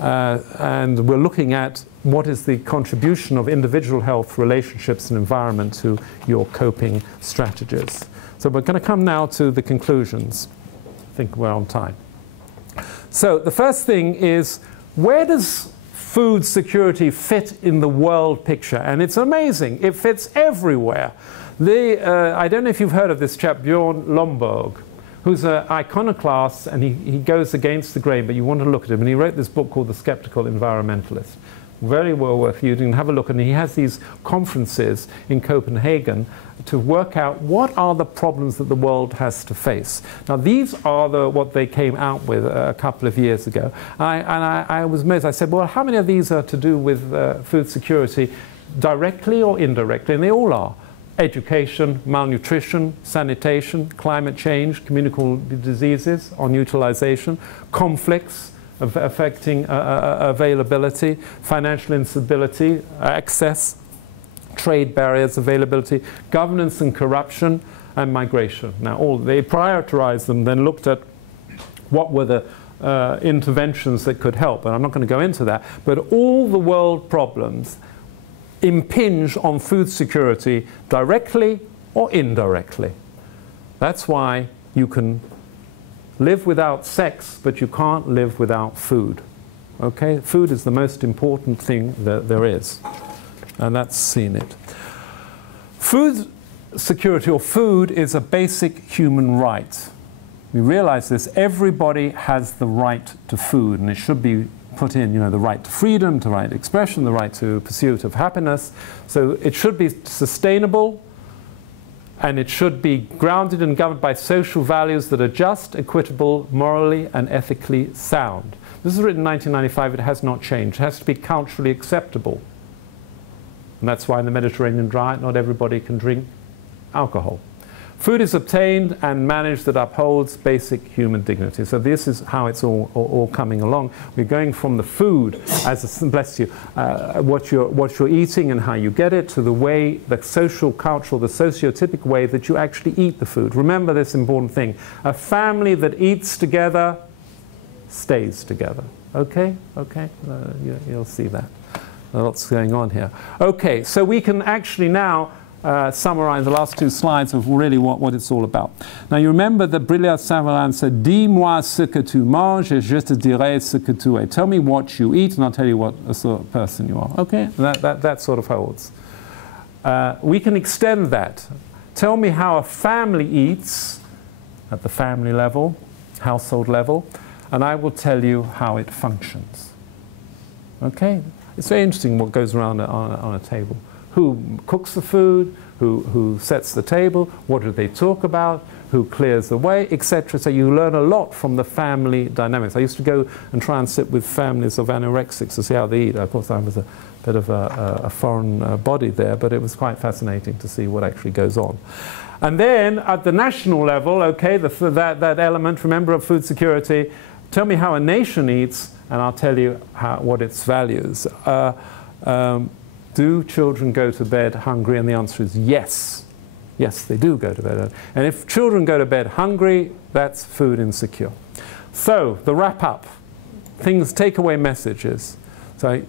And we're looking at what is the contribution of individual health, relationships, and environment to your coping strategies. So we're going to come now to the conclusions. I think we're on time. So the first thing is, where does food security fit in the world picture? And it's amazing. It fits everywhere. I don't know if you've heard of this chap, Bjorn Lomborg, who's an iconoclast, and he goes against the grain, but you want to look at him. And he wrote this book called The Skeptical Environmentalist. Very well worth reading. Have a look. And he has these conferences in Copenhagen to work out what are the problems that the world has to face. Now, these are what they came out with a couple of years ago. I was amazed. I said, well, how many of these are to do with food security, directly or indirectly? And they all are. Education, malnutrition, sanitation, climate change, communicable diseases on utilization, conflicts affecting availability, financial instability, access, trade barriers, availability, governance and corruption, and migration. Now, they prioritized them, then looked at what were the interventions that could help. And I'm not going to go into that, but all the world problems impinge on food security directly or indirectly. That's why you can live without sex, but you can't live without food. Okay? Food is the most important thing that there is. And that's seen it. Food security or food is a basic human right. We realize this. Everybody has the right to food, and it should be put in, you know, the right to freedom, to right to expression, the right to pursuit of happiness. So it should be sustainable, and it should be grounded and governed by social values that are just, equitable, morally and ethically sound. This was written in 1995. It has not changed. It has to be culturally acceptable. And that's why in the Mediterranean diet, not everybody can drink alcohol. Food is obtained and managed that upholds basic human dignity. So this is how it's all coming along. We're going from the food, as a, bless you, what you're eating and how you get it, to the way, the social, cultural, the sociotypic way that you actually eat the food. Remember this important thing. A family that eats together stays together. Okay? Okay? You'll see that. Lots going on here. Okay, so we can actually now summarize the last two slides of really what it's all about. Now you remember that Brillat Savarin said, dis-moi ce que tu manges et je te dirai ce que tu es. Tell me what you eat and I'll tell you what a sort of person you are. Okay? That sort of holds. We can extend that. Tell me how a family eats at the family level, household level, and I will tell you how it functions. Okay? It's very interesting what goes around on a table. Who cooks the food, who sets the table, what do they talk about, who clears the way, etc. So you learn a lot from the family dynamics. I used to go and try and sit with families of anorexics to see how they eat. Of course, I was a bit of a foreign body there, but it was quite fascinating to see what actually goes on. And then at the national level, okay, that element, remember, of food security, tell me how a nation eats, and I'll tell you what its values. Do children go to bed hungry? And the answer is yes. Yes, they do go to bed. And if children go to bed hungry, that's food insecure. So, the wrap up. Things, takeaway messages. So,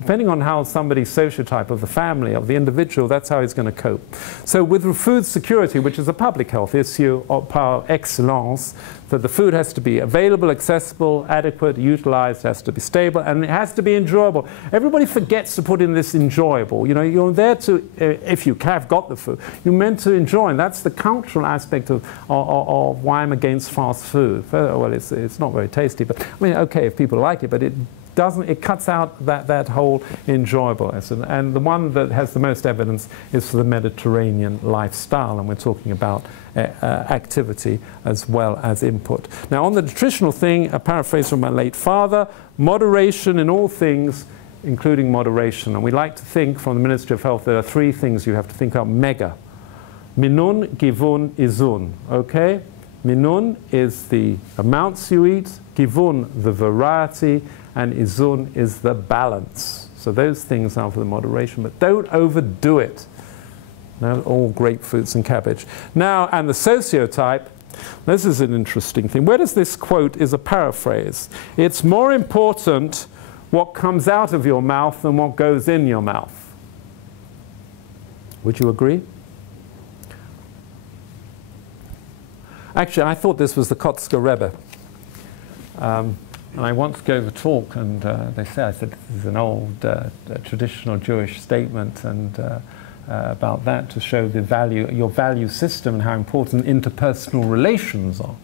depending on how somebody's sociotype of the family, of the individual, that's how he's going to cope. So with food security, which is a public health issue par excellence, that the food has to be available, accessible, adequate, utilized, has to be stable, and it has to be enjoyable. Everybody forgets to put in this enjoyable. You know, you're there to, if you have got the food, you're meant to enjoy, and that's the cultural aspect of why I'm against fast food. Well, it's not very tasty, but I mean, okay, if people like it, but it cuts out that whole enjoyableness. And the one that has the most evidence is for the Mediterranean lifestyle, and we're talking about activity as well as input. Now, on the nutritional thing, a paraphrase from my late father, moderation in all things, including moderation. And we like to think from the Ministry of Health, there are three things you have to think of, mega. Minun, givun, izun. Okay? Minun is the amounts you eat, givun, the variety, and izun is the balance. So those things are for the moderation, but don't overdo it. No, all grapefruits and cabbage. Now, and the sociotype, this is an interesting thing. Where does this quote is a paraphrase? It's more important what comes out of your mouth than what goes in your mouth. Would you agree? Actually, I thought this was the Kotzker Rebbe. And I once gave a talk, and they said, I said, this is an old traditional Jewish statement, and about that to show the value, your value system, and how important interpersonal relations are.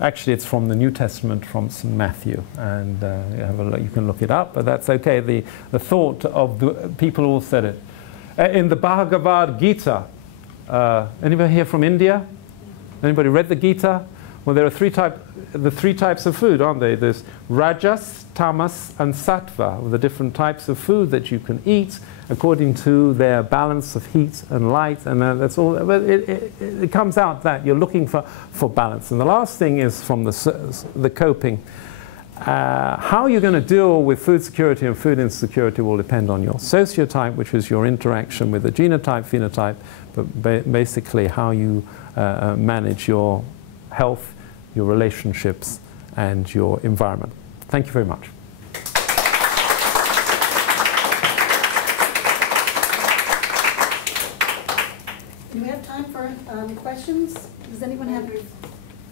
Actually, it's from the New Testament, from St. Matthew, and you can look it up, but that's okay. The thought of the people all said it. In the Bhagavad Gita, anybody here from India? Anybody read the Gita? Well, there are the three types of food, aren't they? There's Rajas, Tamas, and Sattva, the different types of food that you can eat according to their balance of heat and light, and that's all. But it comes out that you're looking for balance. And the last thing is from the coping. How you're going to deal with food security and food insecurity will depend on your sociotype, which is your interaction with the genotype, phenotype, but basically how you manage your health, your relationships, and your environment. Thank you very much. Do we have time for questions? Does anyone have?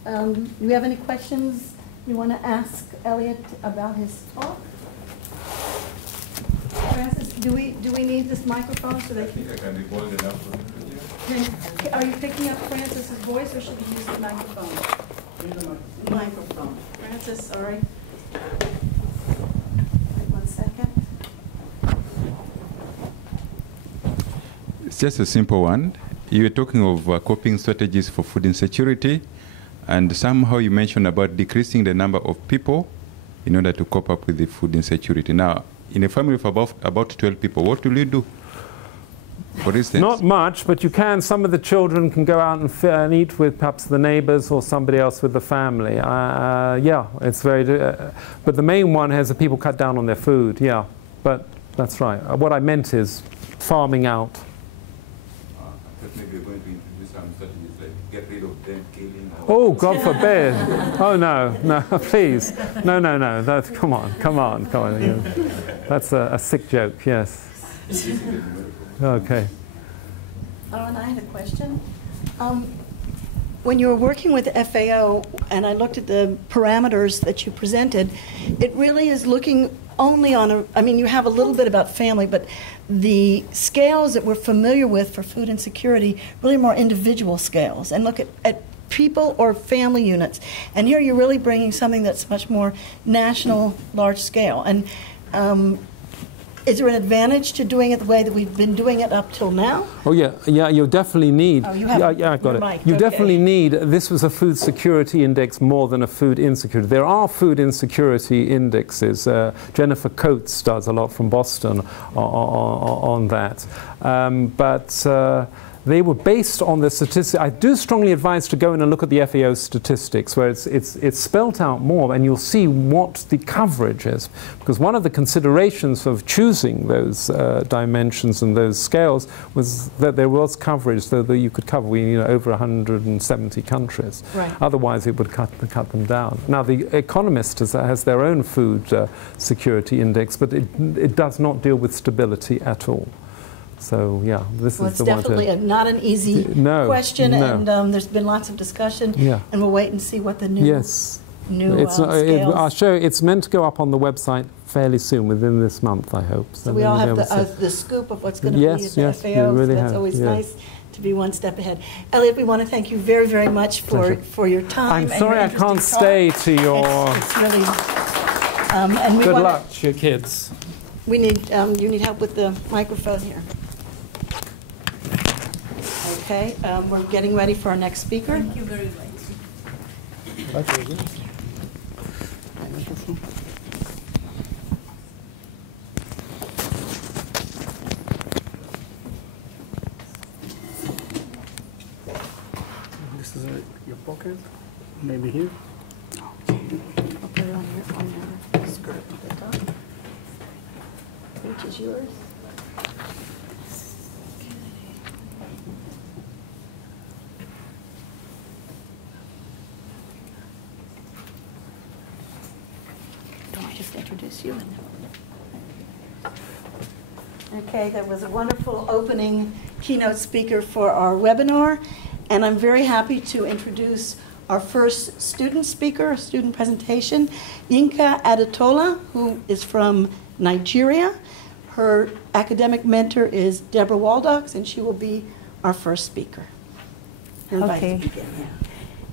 Do we have any questions you want to ask Elliot about his talk? Francis, do we need this microphone so they can? I can be bold enough for him. Are you picking up Francis's voice, or should we use the microphone? The microphone. Francis, sorry. Wait 1 second. It's just a simple one. You were talking of coping strategies for food insecurity, and somehow you mentioned about decreasing the number of people in order to cope up with the food insecurity. Now, in a family of about 12 people, what will you do? For instance? Not much, but you can. Some of the children can go out and eat with perhaps the neighbors or somebody else with the family. Yeah, it's very... but the main one has the people cut down on their food, yeah. But that's right. What I meant is farming out. Maybe you're going to introduce some strategies like get rid of them, killing... Oh, God forbid. Oh, no, no, please. No, no, no. That's, come on. Yeah. That's a sick joke, yes. Okay. Oh, and I had a question. When you were working with FAO, and I looked at the parameters that you presented, it really is looking only on I mean, you have a little bit about family, but the scales that we're familiar with for food insecurity really more individual scales, and look at people or family units. And here you're really bringing something that's much more national, large scale. And is there an advantage to doing it the way that we've been doing it up till now? Oh, yeah, you definitely need... Oh, you have yeah, I got it. mic. You Okay. definitely need... This was a food security index more than a food insecurity. There are food insecurity indexes. Jennifer Coates does a lot from Boston on that. But they were based on the statistics. I do strongly advise to go in and look at the FAO statistics, where it's spelt out more, and you'll see what the coverage is. Because one of the considerations of choosing those dimensions and those scales was that there was coverage, so that you could cover over 170 countries. Right. Otherwise, it would cut them down. Now, The Economist has their own food security index, but it does not deal with stability at all. So, yeah, this Well, is it's the one definitely not an easy question, no. and there's been lots of discussion, Yeah. and we'll wait and see what the new, Yes. new scales. I'll show you. It's meant to go up on the website fairly soon, within this month, I hope. So we all have the scoop of what's going to Yes, be at yes, the we FAO, really so that's have, always yeah. nice to be one step ahead. Elliot, we want to thank you very, very much for your time. I'm and sorry your I can't interesting stay talk. to your... It's really... and we Good wanna- luck to your kids. We need, you need help with the microphone here. Okay, we're getting ready for our next speaker. Thank you very much. This is your pocket, maybe here. I'll put it on your skirt at the top. Which is yours? Don't I just introduce you? Okay, that was a wonderful opening keynote speaker for our webinar, and I'm very happy to introduce our first student speaker, a student presentation, Yinka Adetola, who is from Nigeria. Her academic mentor is Deborah Waldoks, and she will be our first speaker. You're invited to begin, yeah.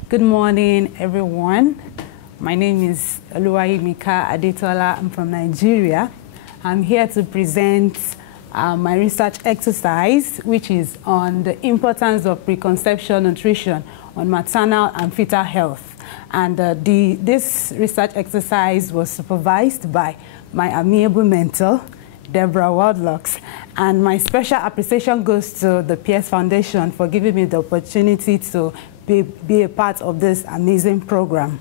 Good morning, everyone. My name is Oluyimika Adetola. I'm from Nigeria. I'm here to present my research exercise, which is on the importance of preconception nutrition on maternal and fetal health. And this research exercise was supervised by my amiable mentor, Deborah Waldoks. And my special appreciation goes to the PEARS Foundation for giving me the opportunity to be a part of this amazing program.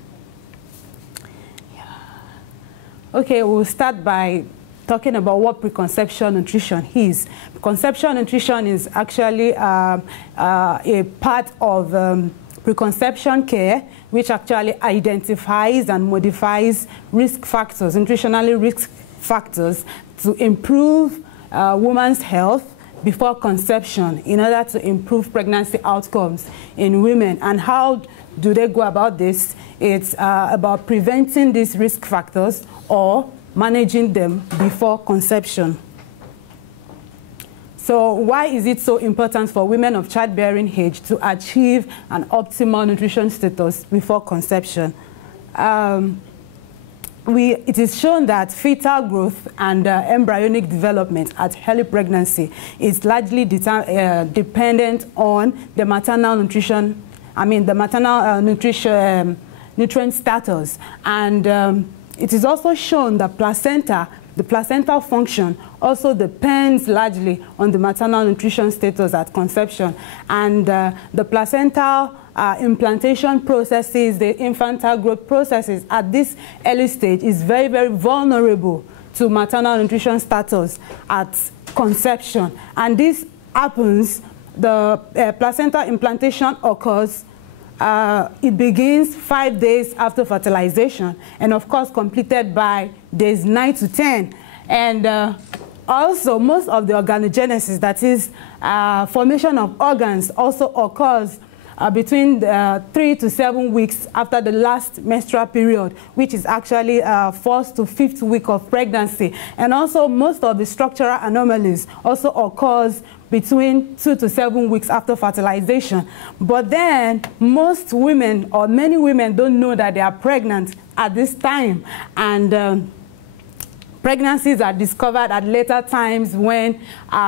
Okay, we'll start by talking about what preconception nutrition is. Preconception nutrition is actually a part of preconception care, which actually identifies and modifies risk factors, nutritionally risk factors, to improve women's health, before conception in order to improve pregnancy outcomes in women. And how do they go about this? It's about preventing these risk factors or managing them before conception. So why is it so important for women of childbearing age to achieve an optimal nutrition status before conception? It is shown that fetal growth and embryonic development at early pregnancy is largely dependent on the maternal nutrition, the maternal nutrient status. And it is also shown that the placental function also depends largely on the maternal nutrition status at conception. And the placental implantation processes, the infantile growth processes at this early stage is very, very vulnerable to maternal nutrition status at conception. And this happens, the placental implantation occurs, it begins 5 days after fertilization, and of course completed by days 9 to 10. And also most of the organogenesis, that is formation of organs, also occurs between 3 to 7 weeks after the last menstrual period, which is actually 4th to 5th week of pregnancy. And also most of the structural anomalies also occurs between 2 to 7 weeks after fertilization. But then most women, or many women, don't know that they are pregnant at this time. And pregnancies are discovered at later times when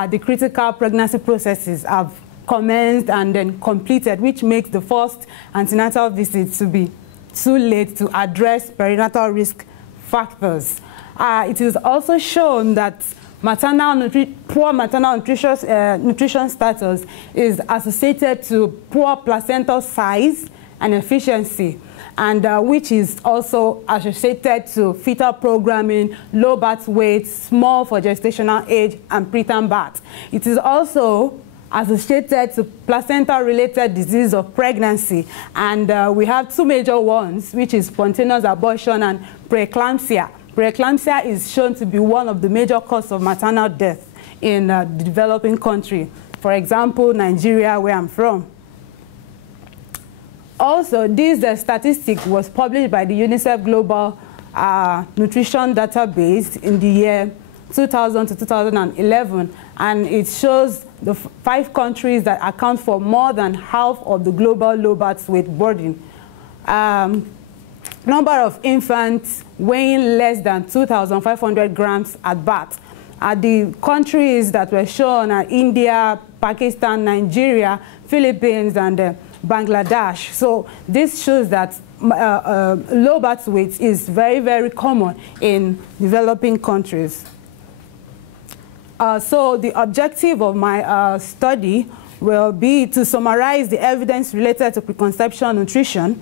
the critical pregnancy processes have commenced and then completed, which makes the first antenatal visit to be too late to address perinatal risk factors. It is also shown that poor maternal nutrition status is associated to poor placental size and efficiency, and which is also associated to fetal programming, low birth weight, small for gestational age, and preterm birth. It is also associated to placenta-related disease of pregnancy, and we have two major ones, which is spontaneous abortion and preeclampsia. Preeclampsia is shown to be one of the major causes of maternal death in the developing country. For example, Nigeria, where I'm from. Also, this statistic was published by the UNICEF Global Nutrition Database in the year 2000 to 2011, and it shows the 5 countries that account for more than half of the global low birth weight burden. Number of infants weighing less than 2,500 grams at birth. The countries that were shown are India, Pakistan, Nigeria, Philippines, and Bangladesh. So this shows that low birth weight is very, very common in developing countries. So the objective of my study will be to summarize the evidence related to preconception nutrition,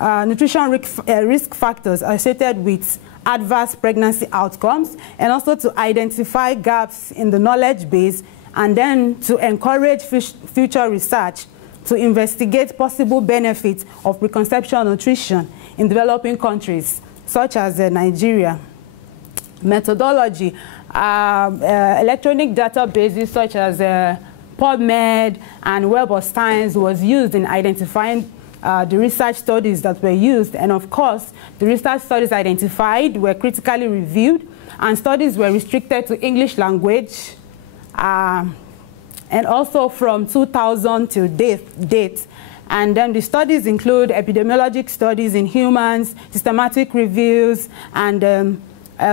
nutrition risk factors associated with adverse pregnancy outcomes, and also to identify gaps in the knowledge base, and then to encourage future research to investigate possible benefits of preconception nutrition in developing countries, such as Nigeria. Methodology, electronic databases such as PubMed and Web of Science was used in identifying the research studies that were used. And of course, the research studies identified were critically reviewed, and studies were restricted to English language, and also from 2000 till date. And then the studies include epidemiologic studies in humans, systematic reviews, and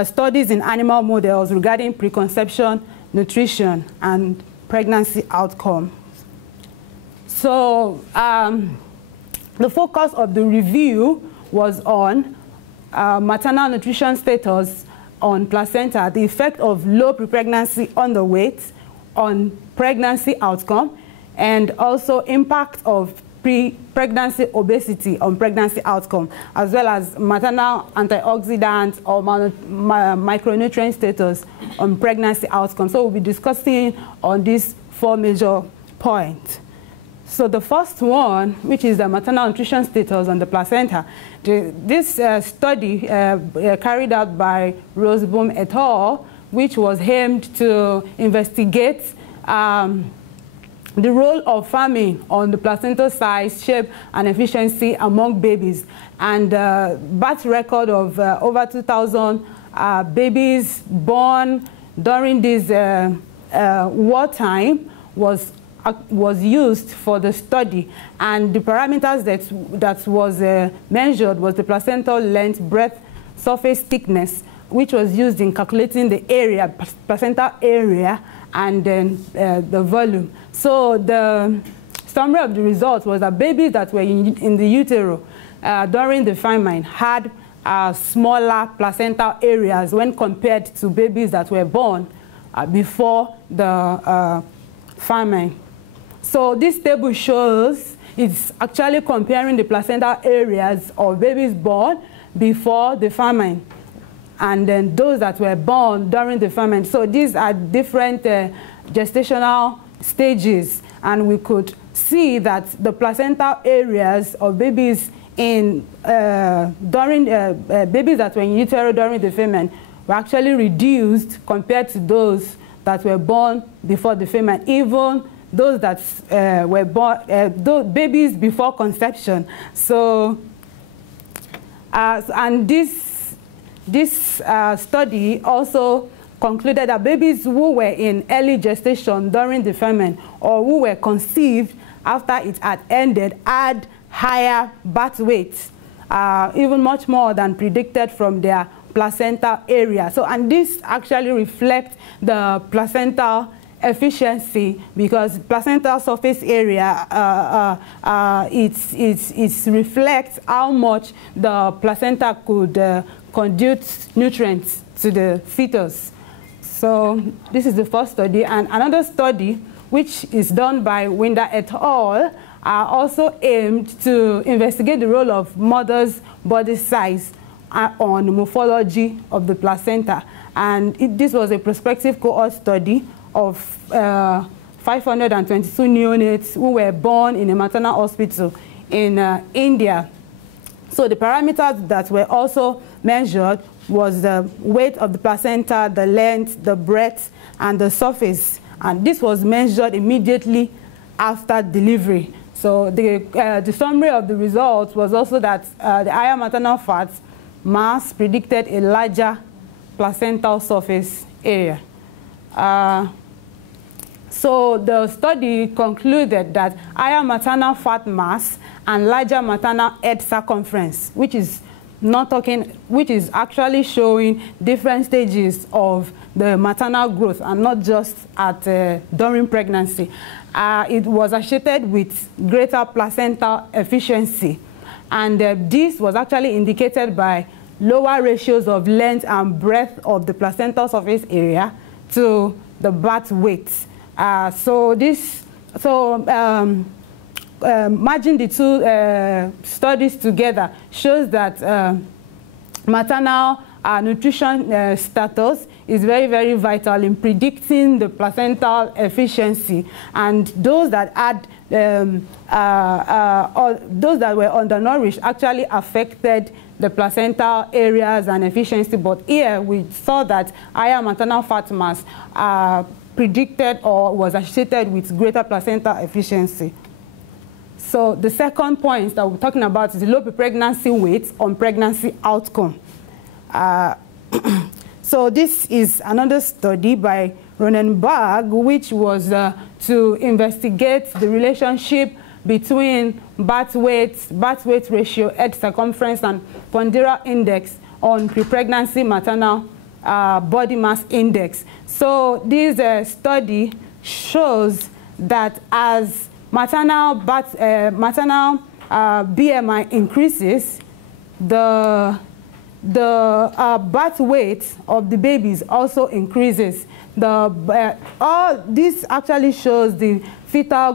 studies in animal models regarding preconception, nutrition, and pregnancy outcome. So the focus of the review was on maternal nutrition status on placenta, the effect of low prepregnancy underweight on pregnancy outcome, and also impact of pre-pregnancy obesity on pregnancy outcome, as well as maternal antioxidant or micronutrient status on pregnancy outcome. So we'll be discussing on these 4 major points. So the first one, which is the maternal nutrition status on the placenta, this study carried out by Roseboom et al. which was aimed to investigate the role of farming on the placental size, shape, and efficiency among babies. And birth record of over 2,000 babies born during this wartime was used for the study. And the parameters that was measured was the placental length, breadth, surface thickness, which was used in calculating the area, placental area, and then the volume. So the summary of the results was that babies that were in the utero during the famine had smaller placental areas when compared to babies that were born before the famine. So this table shows it's actually comparing the placental areas of babies born before the famine and then those that were born during the famine. So these are different gestational stages, and we could see that the placental areas of babies babies that were in utero during the famine were actually reduced compared to those that were born before the famine, even those that were born, those babies before conception. So, and this study also concluded that babies who were in early gestation during the famine or who were conceived after it had ended had higher birth weights, even much more than predicted from their placental area. So, and this actually reflects the placental efficiency, because placental surface area it reflects how much the placenta could conduce nutrients to the fetus. So this is the first study, and another study which is done by Winder et al. Also aimed to investigate the role of mother's body size on the morphology of the placenta. And this was a prospective cohort study of 522 neonates who were born in a maternal hospital in India. So the parameters that were also measured was the weight of the placenta, the length, the breadth, and the surface. And this was measured immediately after delivery. So the summary of the results was also that the higher maternal fat mass predicted a larger placental surface area. So the study concluded that higher maternal fat mass and larger maternal head circumference, which is actually showing different stages of the maternal growth and not just at during pregnancy. It was associated with greater placental efficiency, and this was actually indicated by lower ratios of length and breadth of the placental surface area to the birth weight. Merging the two studies together shows that maternal nutrition status is very, very vital in predicting the placental efficiency. And those that had, those that were undernourished actually affected the placental areas and efficiency. But here we saw that higher maternal fat mass predicted or was associated with greater placental efficiency. So the second point that we're talking about is the low pregnancy weight on pregnancy outcome. So this is another study by Ronenberg, which was to investigate the relationship between birth weight ratio, head circumference, and ponderal index on pre-pregnancy maternal body mass index. So this study shows that as maternal BMI increases, the birth weight of the babies also increases. All this actually shows the fetal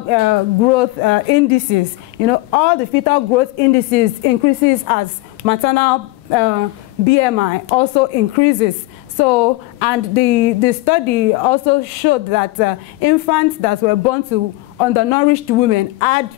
growth indices. You know, all the fetal growth indices increases as maternal BMI also increases. So, and the study also showed that infants that were born to undernourished women had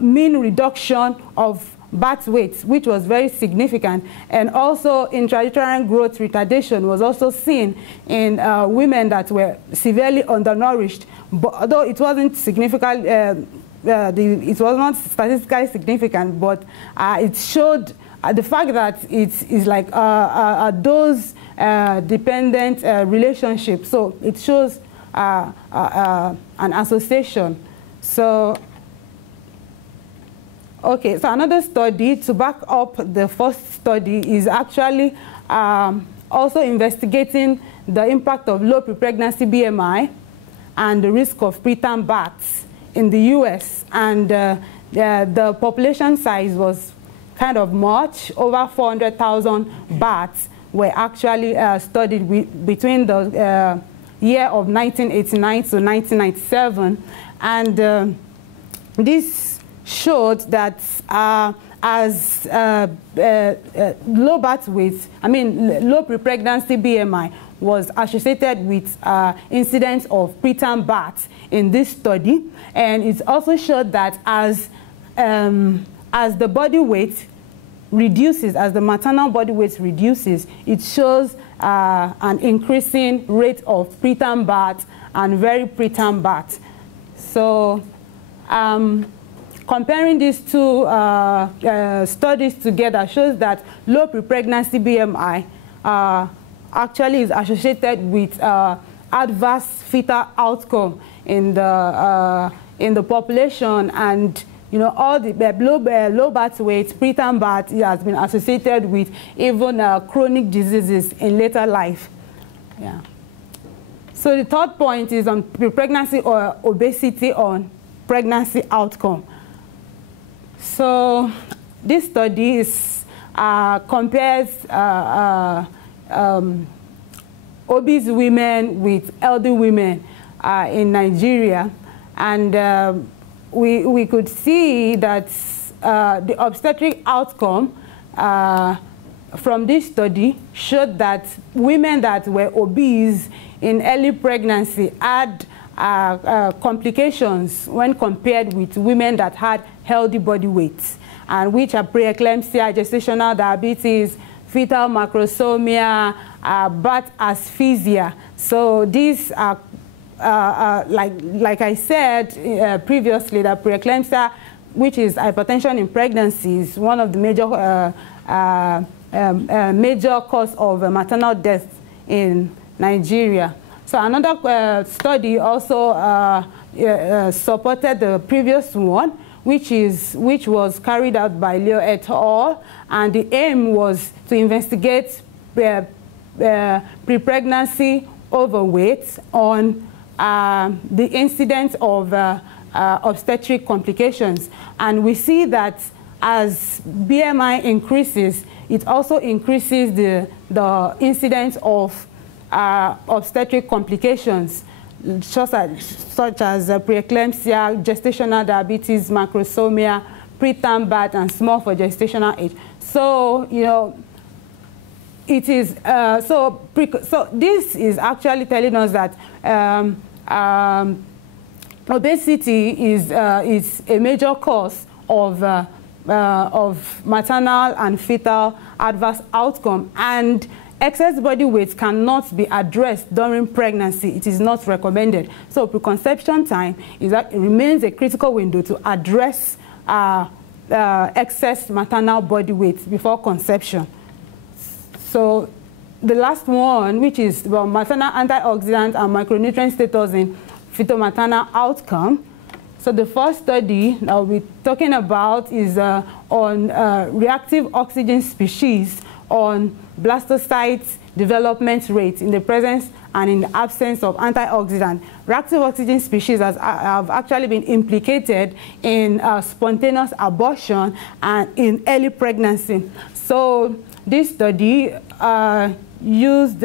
mean reduction of birth weight, which was very significant, and also intrauterine growth retardation was also seen in women that were severely undernourished, but although it wasn't significant, it was not statistically significant, but it showed the fact that it is like a dose-dependent relationship. So it shows an association. So, okay, so another study to back up the first study is actually also investigating the impact of low pre-pregnancy BMI and the risk of preterm births in the US. And the population size was kind of much. Over 400,000 births were actually studied between the year of 1989 to 1997. And this showed that as low birth weight, low pre-pregnancy BMI was associated with incidence of preterm births in this study. And it also showed that as the body weight reduces, as the maternal body weight reduces, it shows an increasing rate of preterm birth and very preterm birth. So comparing these two studies together shows that low pre-pregnancy BMI actually is associated with adverse fetal outcome in the population, and all the low birth weight, preterm birth has been associated with even chronic diseases in later life. Yeah. So the third point is on pregnancy or obesity on pregnancy outcome. So this study is, compares obese women with healthy women in Nigeria, and we could see that the obstetric outcome from this study showed that women that were obese in early pregnancy had complications when compared with women that had healthy body weights, and which are preeclampsia, gestational diabetes, fetal macrosomia, birth asphyxia. So these are like I said previously, that preeclampsia, which is hypertension in pregnancy, is one of the major cause of maternal death in Nigeria. So another study also supported the previous one, which was carried out by Elliot et al., and the aim was to investigate pre-pregnancy overweight on the incidence of obstetric complications. And we see that as BMI increases, it also increases the incidence of obstetric complications, such as preeclampsia, gestational diabetes, macrosomia, preterm birth, and small for gestational age. So, it is, so this is actually telling us that obesity is a major cause of maternal and fetal adverse outcome, and excess body weight cannot be addressed during pregnancy. It is not recommended. So preconception time remains a critical window to address excess maternal body weight before conception. So the last one, which is about maternal antioxidant and micronutrient status in fetal-maternal outcome. So the first study that we'll be talking about is on reactive oxygen species on blastocytes development rate in the presence and in the absence of antioxidant. Reactive oxygen species have actually been implicated in spontaneous abortion and in early pregnancy. So this study used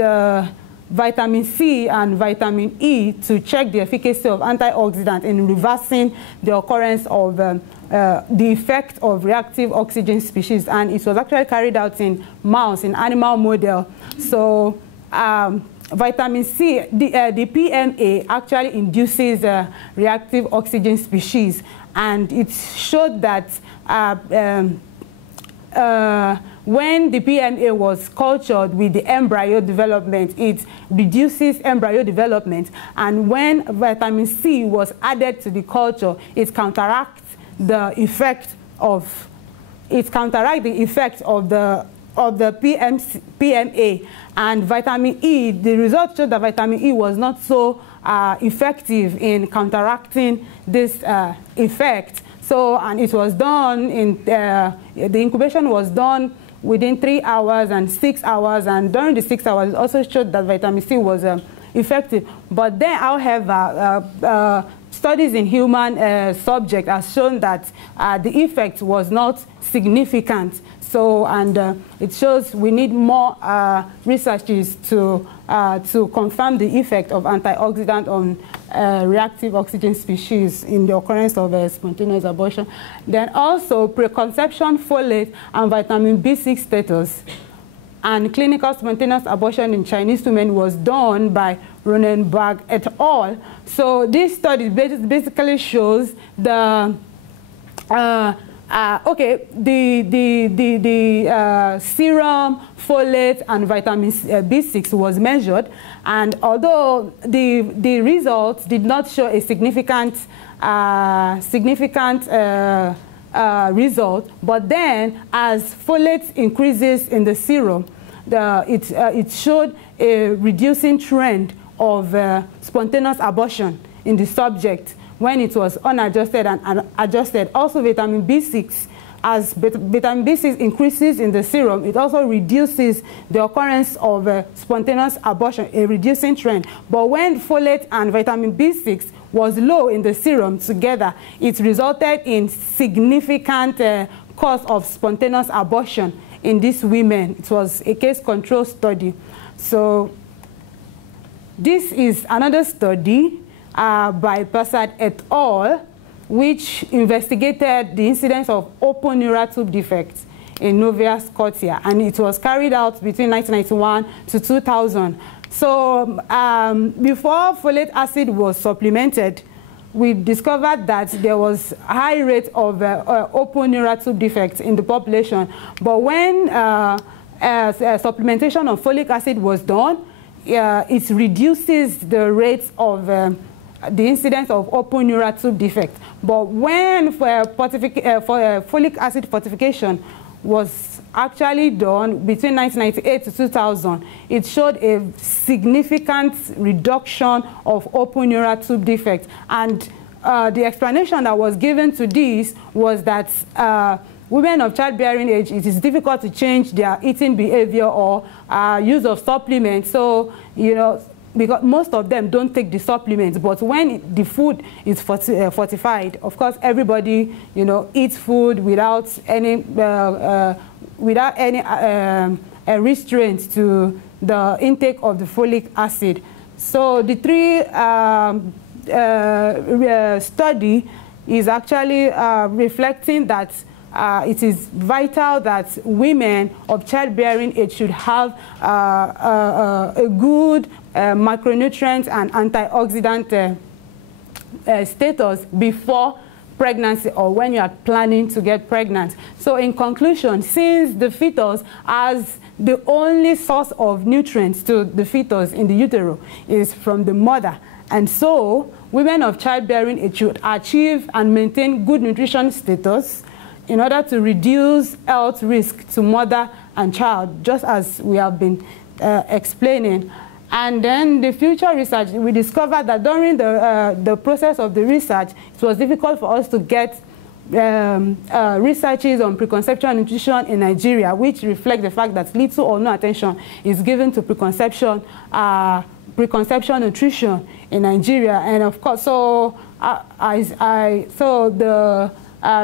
vitamin C and vitamin E to check the efficacy of antioxidant in reversing the occurrence of the effect of reactive oxygen species, and it was actually carried out in mouse, in animal model. So vitamin C, the PMA actually induces reactive oxygen species, and it showed that when the PMA was cultured with the embryo development, it reduces embryo development. And when vitamin C was added to the culture, it counteracts the effect of the PMA. And vitamin E, the results showed that vitamin E was not so effective in counteracting this effect. So, and it was done in, the incubation was done within 3 hours and 6 hours, and during the 6 hours, it also showed that vitamin C was effective. But then, however, studies in human subjects have shown that the effect was not significant. So, and it shows we need more researches to confirm the effect of antioxidant on reactive oxygen species in the occurrence of spontaneous abortion. Then also preconception, folate, and vitamin B6 status. And clinical spontaneous abortion in Chinese women was done by Ronenberg et al. So this study basically shows the serum, folate, and vitamin B6 was measured, and although the results did not show a significant result, but then as folate increases in the serum, it showed a reducing trend of spontaneous abortion in the subject when it was unadjusted and adjusted. Also vitamin B6, as vitamin B6 increases in the serum, it also reduces the occurrence of spontaneous abortion, a reducing trend. But when folate and vitamin B6 was low in the serum together, it resulted in significant cause of spontaneous abortion in these women. It was a case control study. So this is another study by Passard et al., which investigated the incidence of open neural tube defects in Nova Scotia, and it was carried out between 1991 to 2000. So before folic acid was supplemented, we discovered that there was high rate of open neural tube defects in the population. But when supplementation of folic acid was done, it reduces the rates of the incidence of open neural tube defect. But when folic acid fortification was actually done between 1998 to 2000, it showed a significant reduction of open neural tube defect. And the explanation that was given to this was that women of childbearing age, it is difficult to change their eating behavior or use of supplements. So, you know, because most of them don't take the supplements, but when the food is fortified, of course, everybody, you know, eats food without any restraint to the intake of the folic acid. So the study is actually reflecting that it is vital that women of childbearing age should have a good micronutrient and antioxidant status before pregnancy or when you are planning to get pregnant. So in conclusion, since the fetus has the only source of nutrients to the fetus in the utero is from the mother, and so women of childbearing age should achieve and maintain good nutrition status in order to reduce health risk to mother and child, just as we have been explaining. And then the future research, we discovered that during the process of the research, it was difficult for us to get researches on preconception nutrition in Nigeria, which reflect the fact that little or no attention is given to preconception nutrition in Nigeria. And of course, so the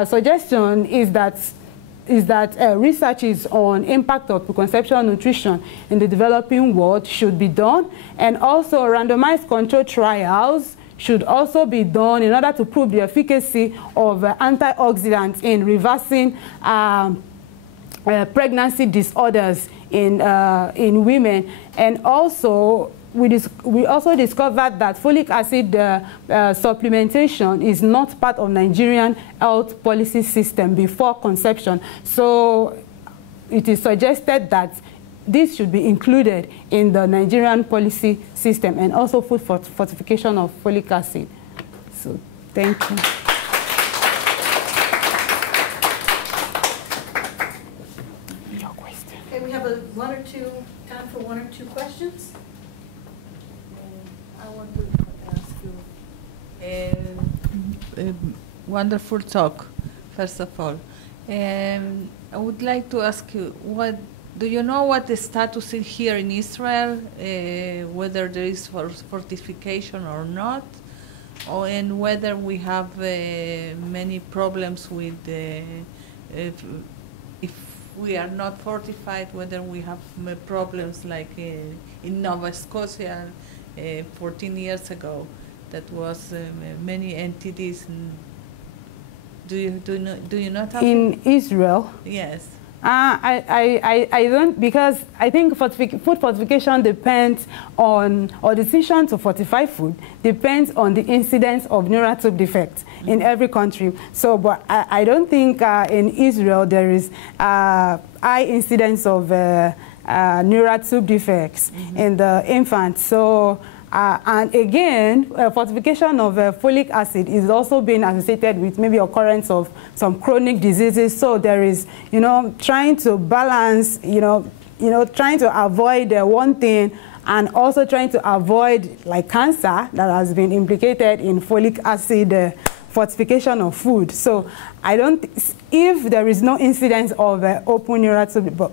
suggestion is that researches on impact of preconception nutrition in the developing world should be done, and also randomized controlled trials should also be done in order to prove the efficacy of antioxidants in reversing pregnancy disorders in women. And also we also discovered that folic acid supplementation is not part of Nigerian health policy system before conception. So it is suggested that this should be included in the Nigerian policy system, and also food fortification of folic acid. So, thank you. Your question. Okay, we have time for one or two questions. I want to ask you a wonderful talk, first of all. I would like to ask you, do you know what the status is here in Israel, whether there is fortification or not, and whether we have many problems with if we are not fortified, whether we have problems like in Nova Scotia 14 years ago, that was many entities. Do you not have in Israel? Yes. I don't, because I think food fortification depends on, or decision to fortify food depends on the incidence of neural tube defects in every country. So, but I don't think in Israel there is high incidence of neural tube defects in the infant. So, and again, fortification of folic acid is also being associated with maybe occurrence of some chronic diseases. So there is, trying to balance, trying to avoid one thing, and also trying to avoid like cancer that has been implicated in folic acid fortification of food. So I don't, if there is no incidence of open neural tube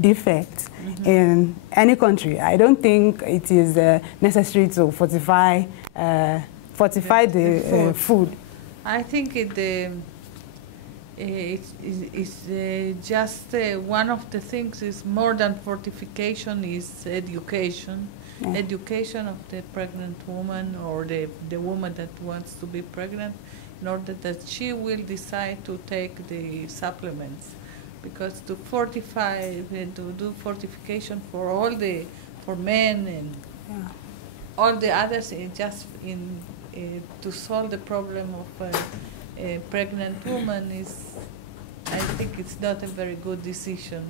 defect in any country, I don't think it is necessary to fortify the food. I think it's just one of the things is more than fortification is education. Yeah. Education of the pregnant woman or the woman that wants to be pregnant, in order that she will decide to take the supplements. Because to fortify, to do fortification for men and all the others, just to solve the problem of a pregnant woman is, I think it's not a very good decision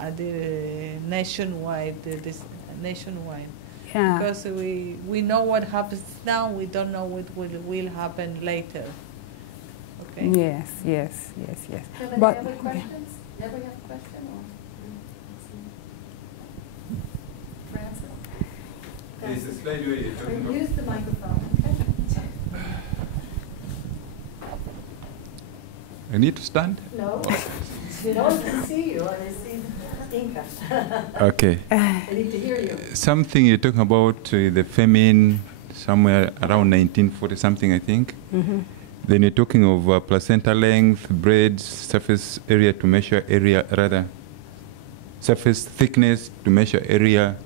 at the nationwide. Yeah. Because we know what happens now, we don't know what will happen later. Okay. Yes. Have But any other questions? Never have a question? Or? Francis? There's a slide where you're talking about. Use the microphone. Okay. I need to stand? No. You don't see you, or they see Inca. Okay. They need to hear you. Something you're talking about, the famine, somewhere around 1940 something, I think. Then you're talking of placenta length, breads, surface area to measure area, rather, surface thickness to measure area,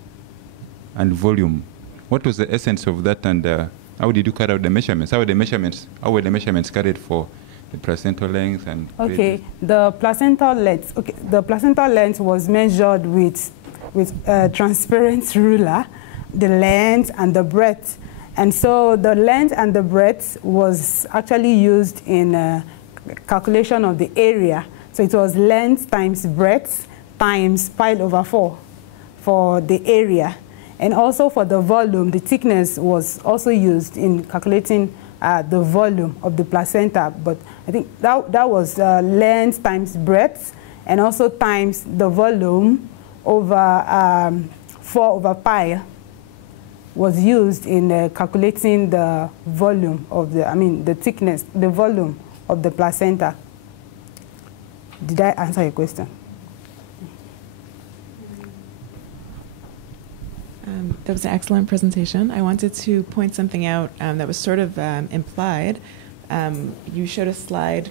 and volume. What was the essence of that, and how did you carry out the measurements? How were the measurements carried for the placental length and okay, the placental length. Okay, the placental length was measured with a transparent ruler, the length and the breadth. And so the length and the breadth was actually used in calculation of the area. So it was length times breadth times pi/4 for the area. And also for the volume, the thickness was also used in calculating the volume of the placenta. But I think that was length times breadth, and also times the volume over 4/pi was used in calculating the volume of the thickness, the volume of the placenta. Did I answer your question? That was an excellent presentation. I wanted to point something out that was sort of implied. You showed a slide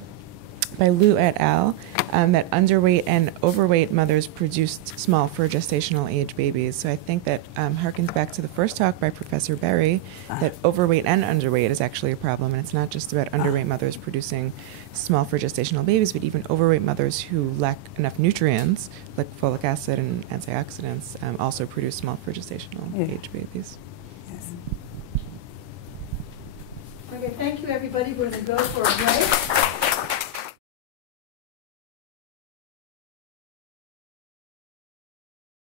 by Liu et al. That underweight and overweight mothers produced small for gestational age babies. So I think that harkens back to the first talk by Professor Berry, that overweight and underweight is actually a problem, and it's not just about underweight mothers producing small for gestational babies, but even overweight mothers who lack enough nutrients, like folic acid and antioxidants, also produce small for gestational age babies. Yes. Okay, thank you everybody. We're going to go for a break.